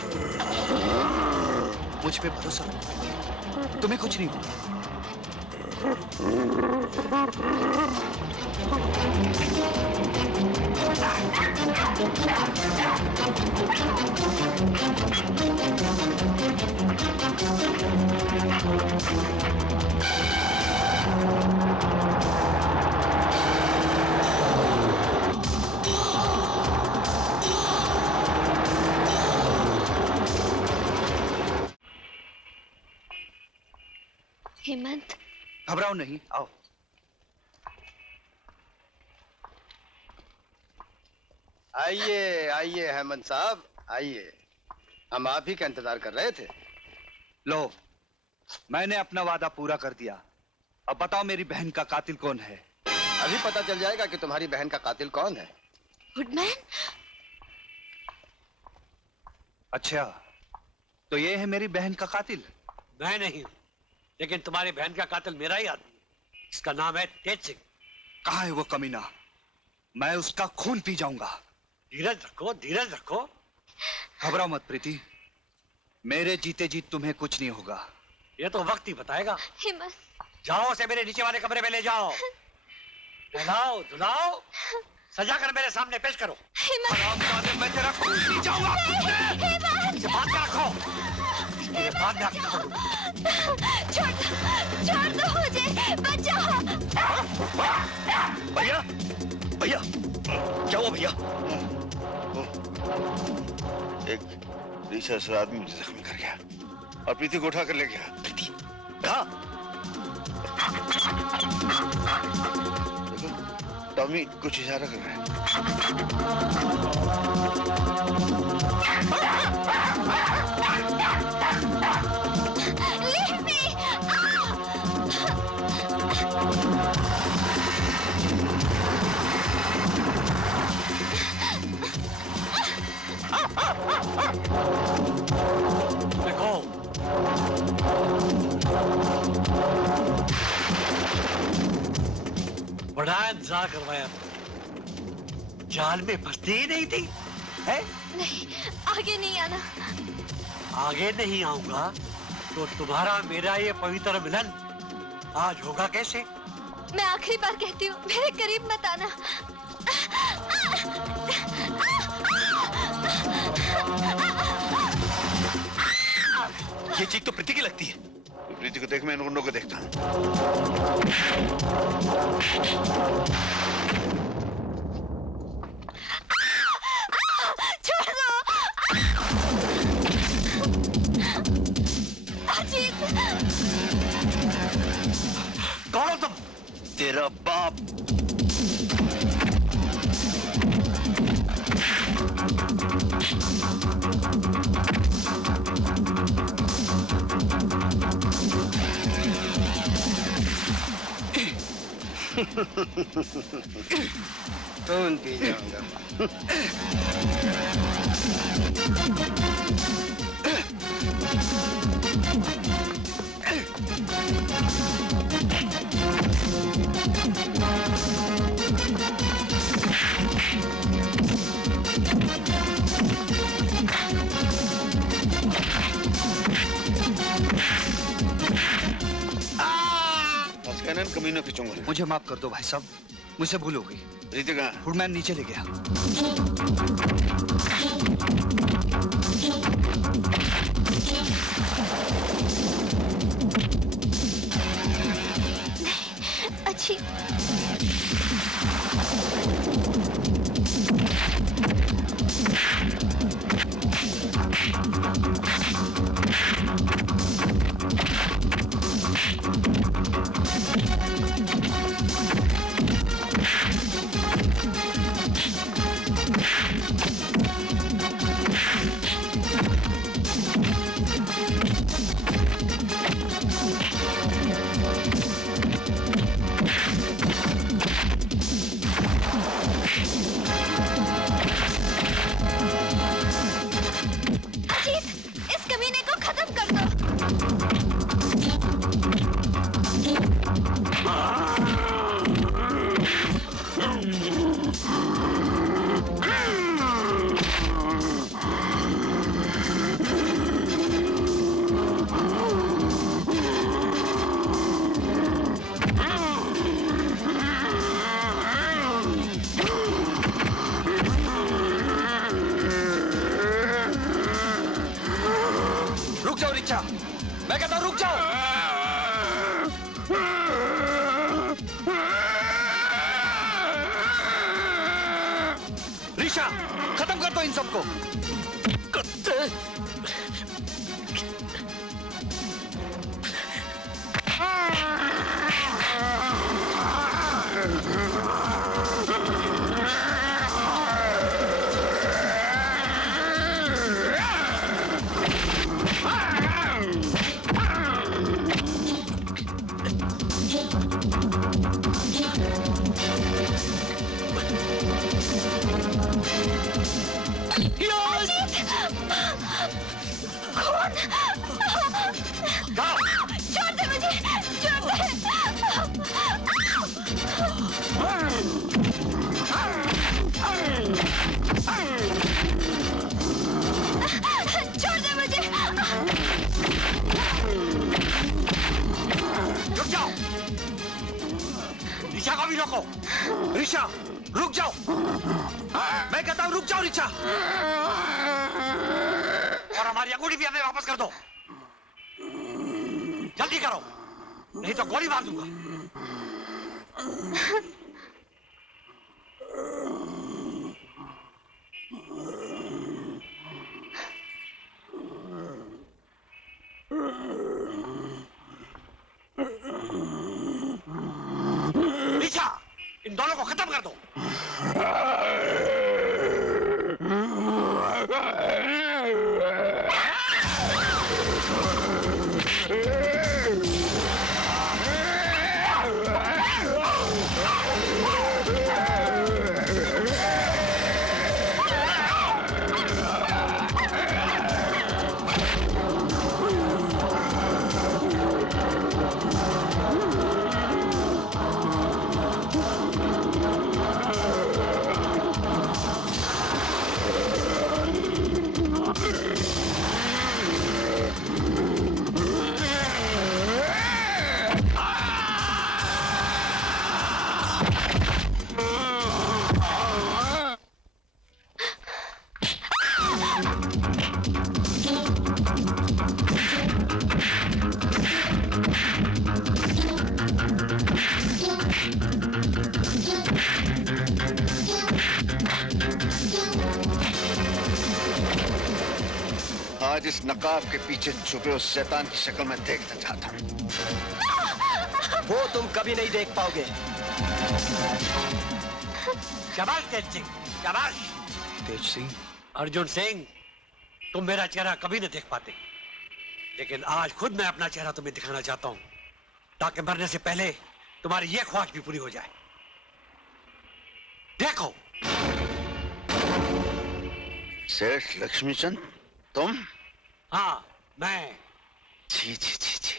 मुझ पे भरोसा रखो, तुम्हें कुछ नहीं होगा। हेमंत, घबराओ नहीं, आओ। आइए आइए हेमंत साहब, आइए। हम आप ही का इंतजार कर रहे थे। लो, मैंने अपना वादा पूरा कर दिया। अब बताओ मेरी बहन का कातिल कौन है? अभी पता चल जाएगा कि तुम्हारी बहन का कातिल कौन है। गुडमैन? अच्छा, तो ये है मेरी बहन का कातिल? मैं नहीं, लेकिन तुम्हारी बहन का कातिल मेरा ही आदमी है। इसका नाम है तेज सिंह। कहाँ है वो कमीना? मैं उसका खून पी जाऊंगा। धीरज रखो, धीरज रखो। घबराओ मत प्रीति, मेरे जीते जी तुम्हें कुछ नहीं होगा। ये तो वक्त ही बताएगा। हेमंत, जाओ उसे मेरे नीचे वाले कमरे में ले जाओ, नहलाओ धुलाओ, सजा कर मेरे सामने पेश करो। मैं तेरा खून पी जाऊंगा। इसे बांध कर रखो, इसके बाद में आके खबर दूंगा। छोड़ दो मुझे, बचाओ। भैया, भैया, क्या हुआ भैया? एक रिसर्च आदमी मुझे जख्मी कर गया और प्रीति को उठा कर ले गया। प्रीति कहाँ? देखो, टॉमी कुछ इशारा कर रहा है। Leave me! देखो, बड़ा इंतजार करवाया, जाल में फंसती ही नहीं थी, है? नहीं, आगे नहीं आना। आगे नहीं आऊंगा तो तुम्हारा मेरा ये पवित्र मिलन आज होगा कैसे? मैं आखिरी बार कहती हूँ, मेरे करीब मत आना। ये चीख तो प्रीति की लगती है। प्रीति को देख, मैं इन गुंडों को देखता हूँ। छोड़ दो। अजीत। कौन हो तुम? तेरा बाप। कौन पी जाऊंगा। बस कहना कमीनों की चुंगल। मुझे माफ कर दो भाई साहब, मुझसे भूल हो गई। प्रीति कहाँ? हुडमैन नीचे ले गया। अच्छी। मैं कहता हूं रुक जाओ। ऋषा, खत्म कर दो इन सबको। छोड़ दे मुझे, छोड़ दे। छोड़ दे मुझे। रुक जाओ, ऋचा को भी रोको। ऋचा, रुक जाओ। मैं कहता हूं रुक जाओ ऋचा। और हमारी अंगूठी भी हमें वापस कर दो। जल्दी करो, नहीं तो गोली मार दूंगा। ऋचा, इन दोनों को खत्म कर दो। आज इस नकाब के पीछे छुपे उस शैतान की शक्ल में देखना चाहता हूँ। वो तुम कभी नहीं देख पाओगे। शाबाश तेज सिंह, शाबाश। तेज सिंह, अर्जुन सिंह, तुम मेरा चेहरा कभी नहीं देख पाते, लेकिन आज खुद मैं अपना चेहरा तुम्हें दिखाना चाहता हूँ, ताकि मरने से पहले तुम्हारी ये ख्वाहिश भी पूरी हो जाए। देखो। सेठ लक्ष्मीचंद, तुम? हाँ, मैं। जी जी जी जी,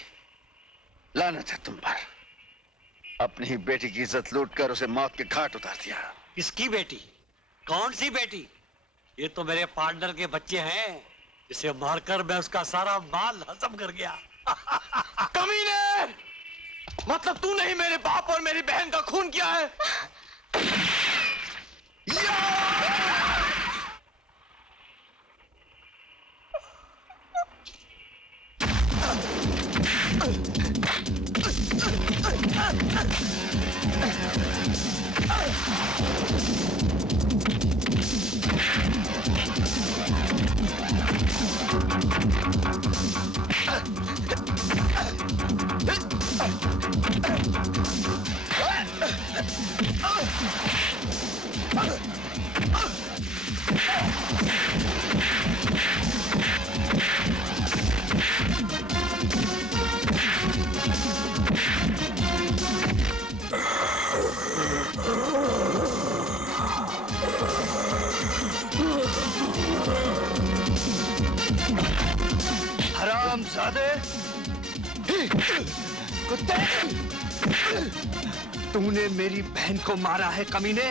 लानत है तुम पर। अपनी ही बेटी की इज्जत लूटकर उसे मौत के घाट उतार दिया। किसकी बेटी? कौन सी बेटी? ये तो मेरे पार्टनर के बच्चे हैं, जिसे मारकर मैं उसका सारा माल हजम कर गया। कमीने! मतलब तूने ही मेरे बाप और मेरी बहन का खून किया है? हरामजादे, कुत्ते! तूने मेरी बहन को मारा है कमीने।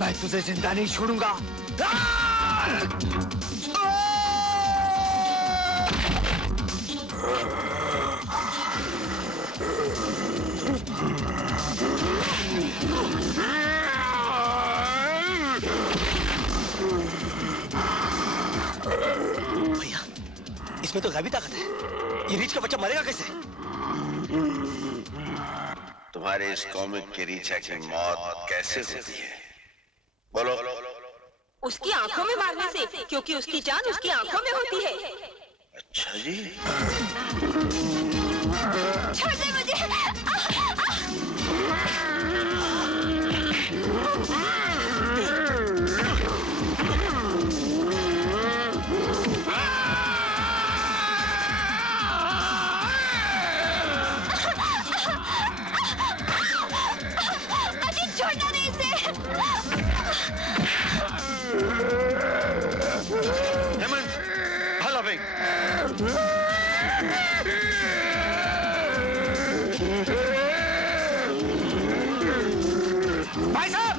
मैं तुझे जिंदा नहीं छोड़ूंगा। भैया, इसमें तो गायबी ताकत है। ये रीछ का बच्चा मरेगा कैसे? तुम्हारे इस कॉमिक के रीछा की मौत कैसे होती है? बोलो। उसकी आंखों में मारने से, क्योंकि उसकी जान उसकी आंखों में होती है। अच्छा जी। छोड़ दे मुझे। छोड़ना नहीं इसे। हेमंत, भाला भाई। भाई साहब!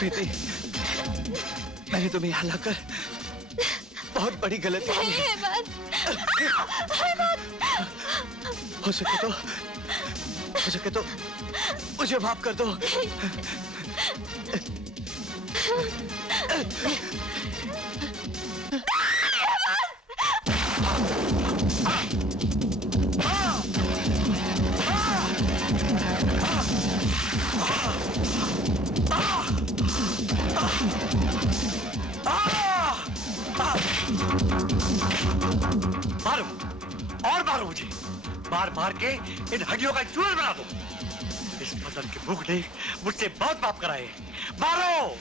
प्रीति, मैंने तुम्हें यहाँ लाकर बहुत बड़ी गलती की है। हो सके तो मुझे माफ कर दो। मारो और मारो मुझे, मार मार के इन हड्डियों का चूरन बना दो। इस बदन की भूख ने मुझसे बहुत पाप कराए। मारो!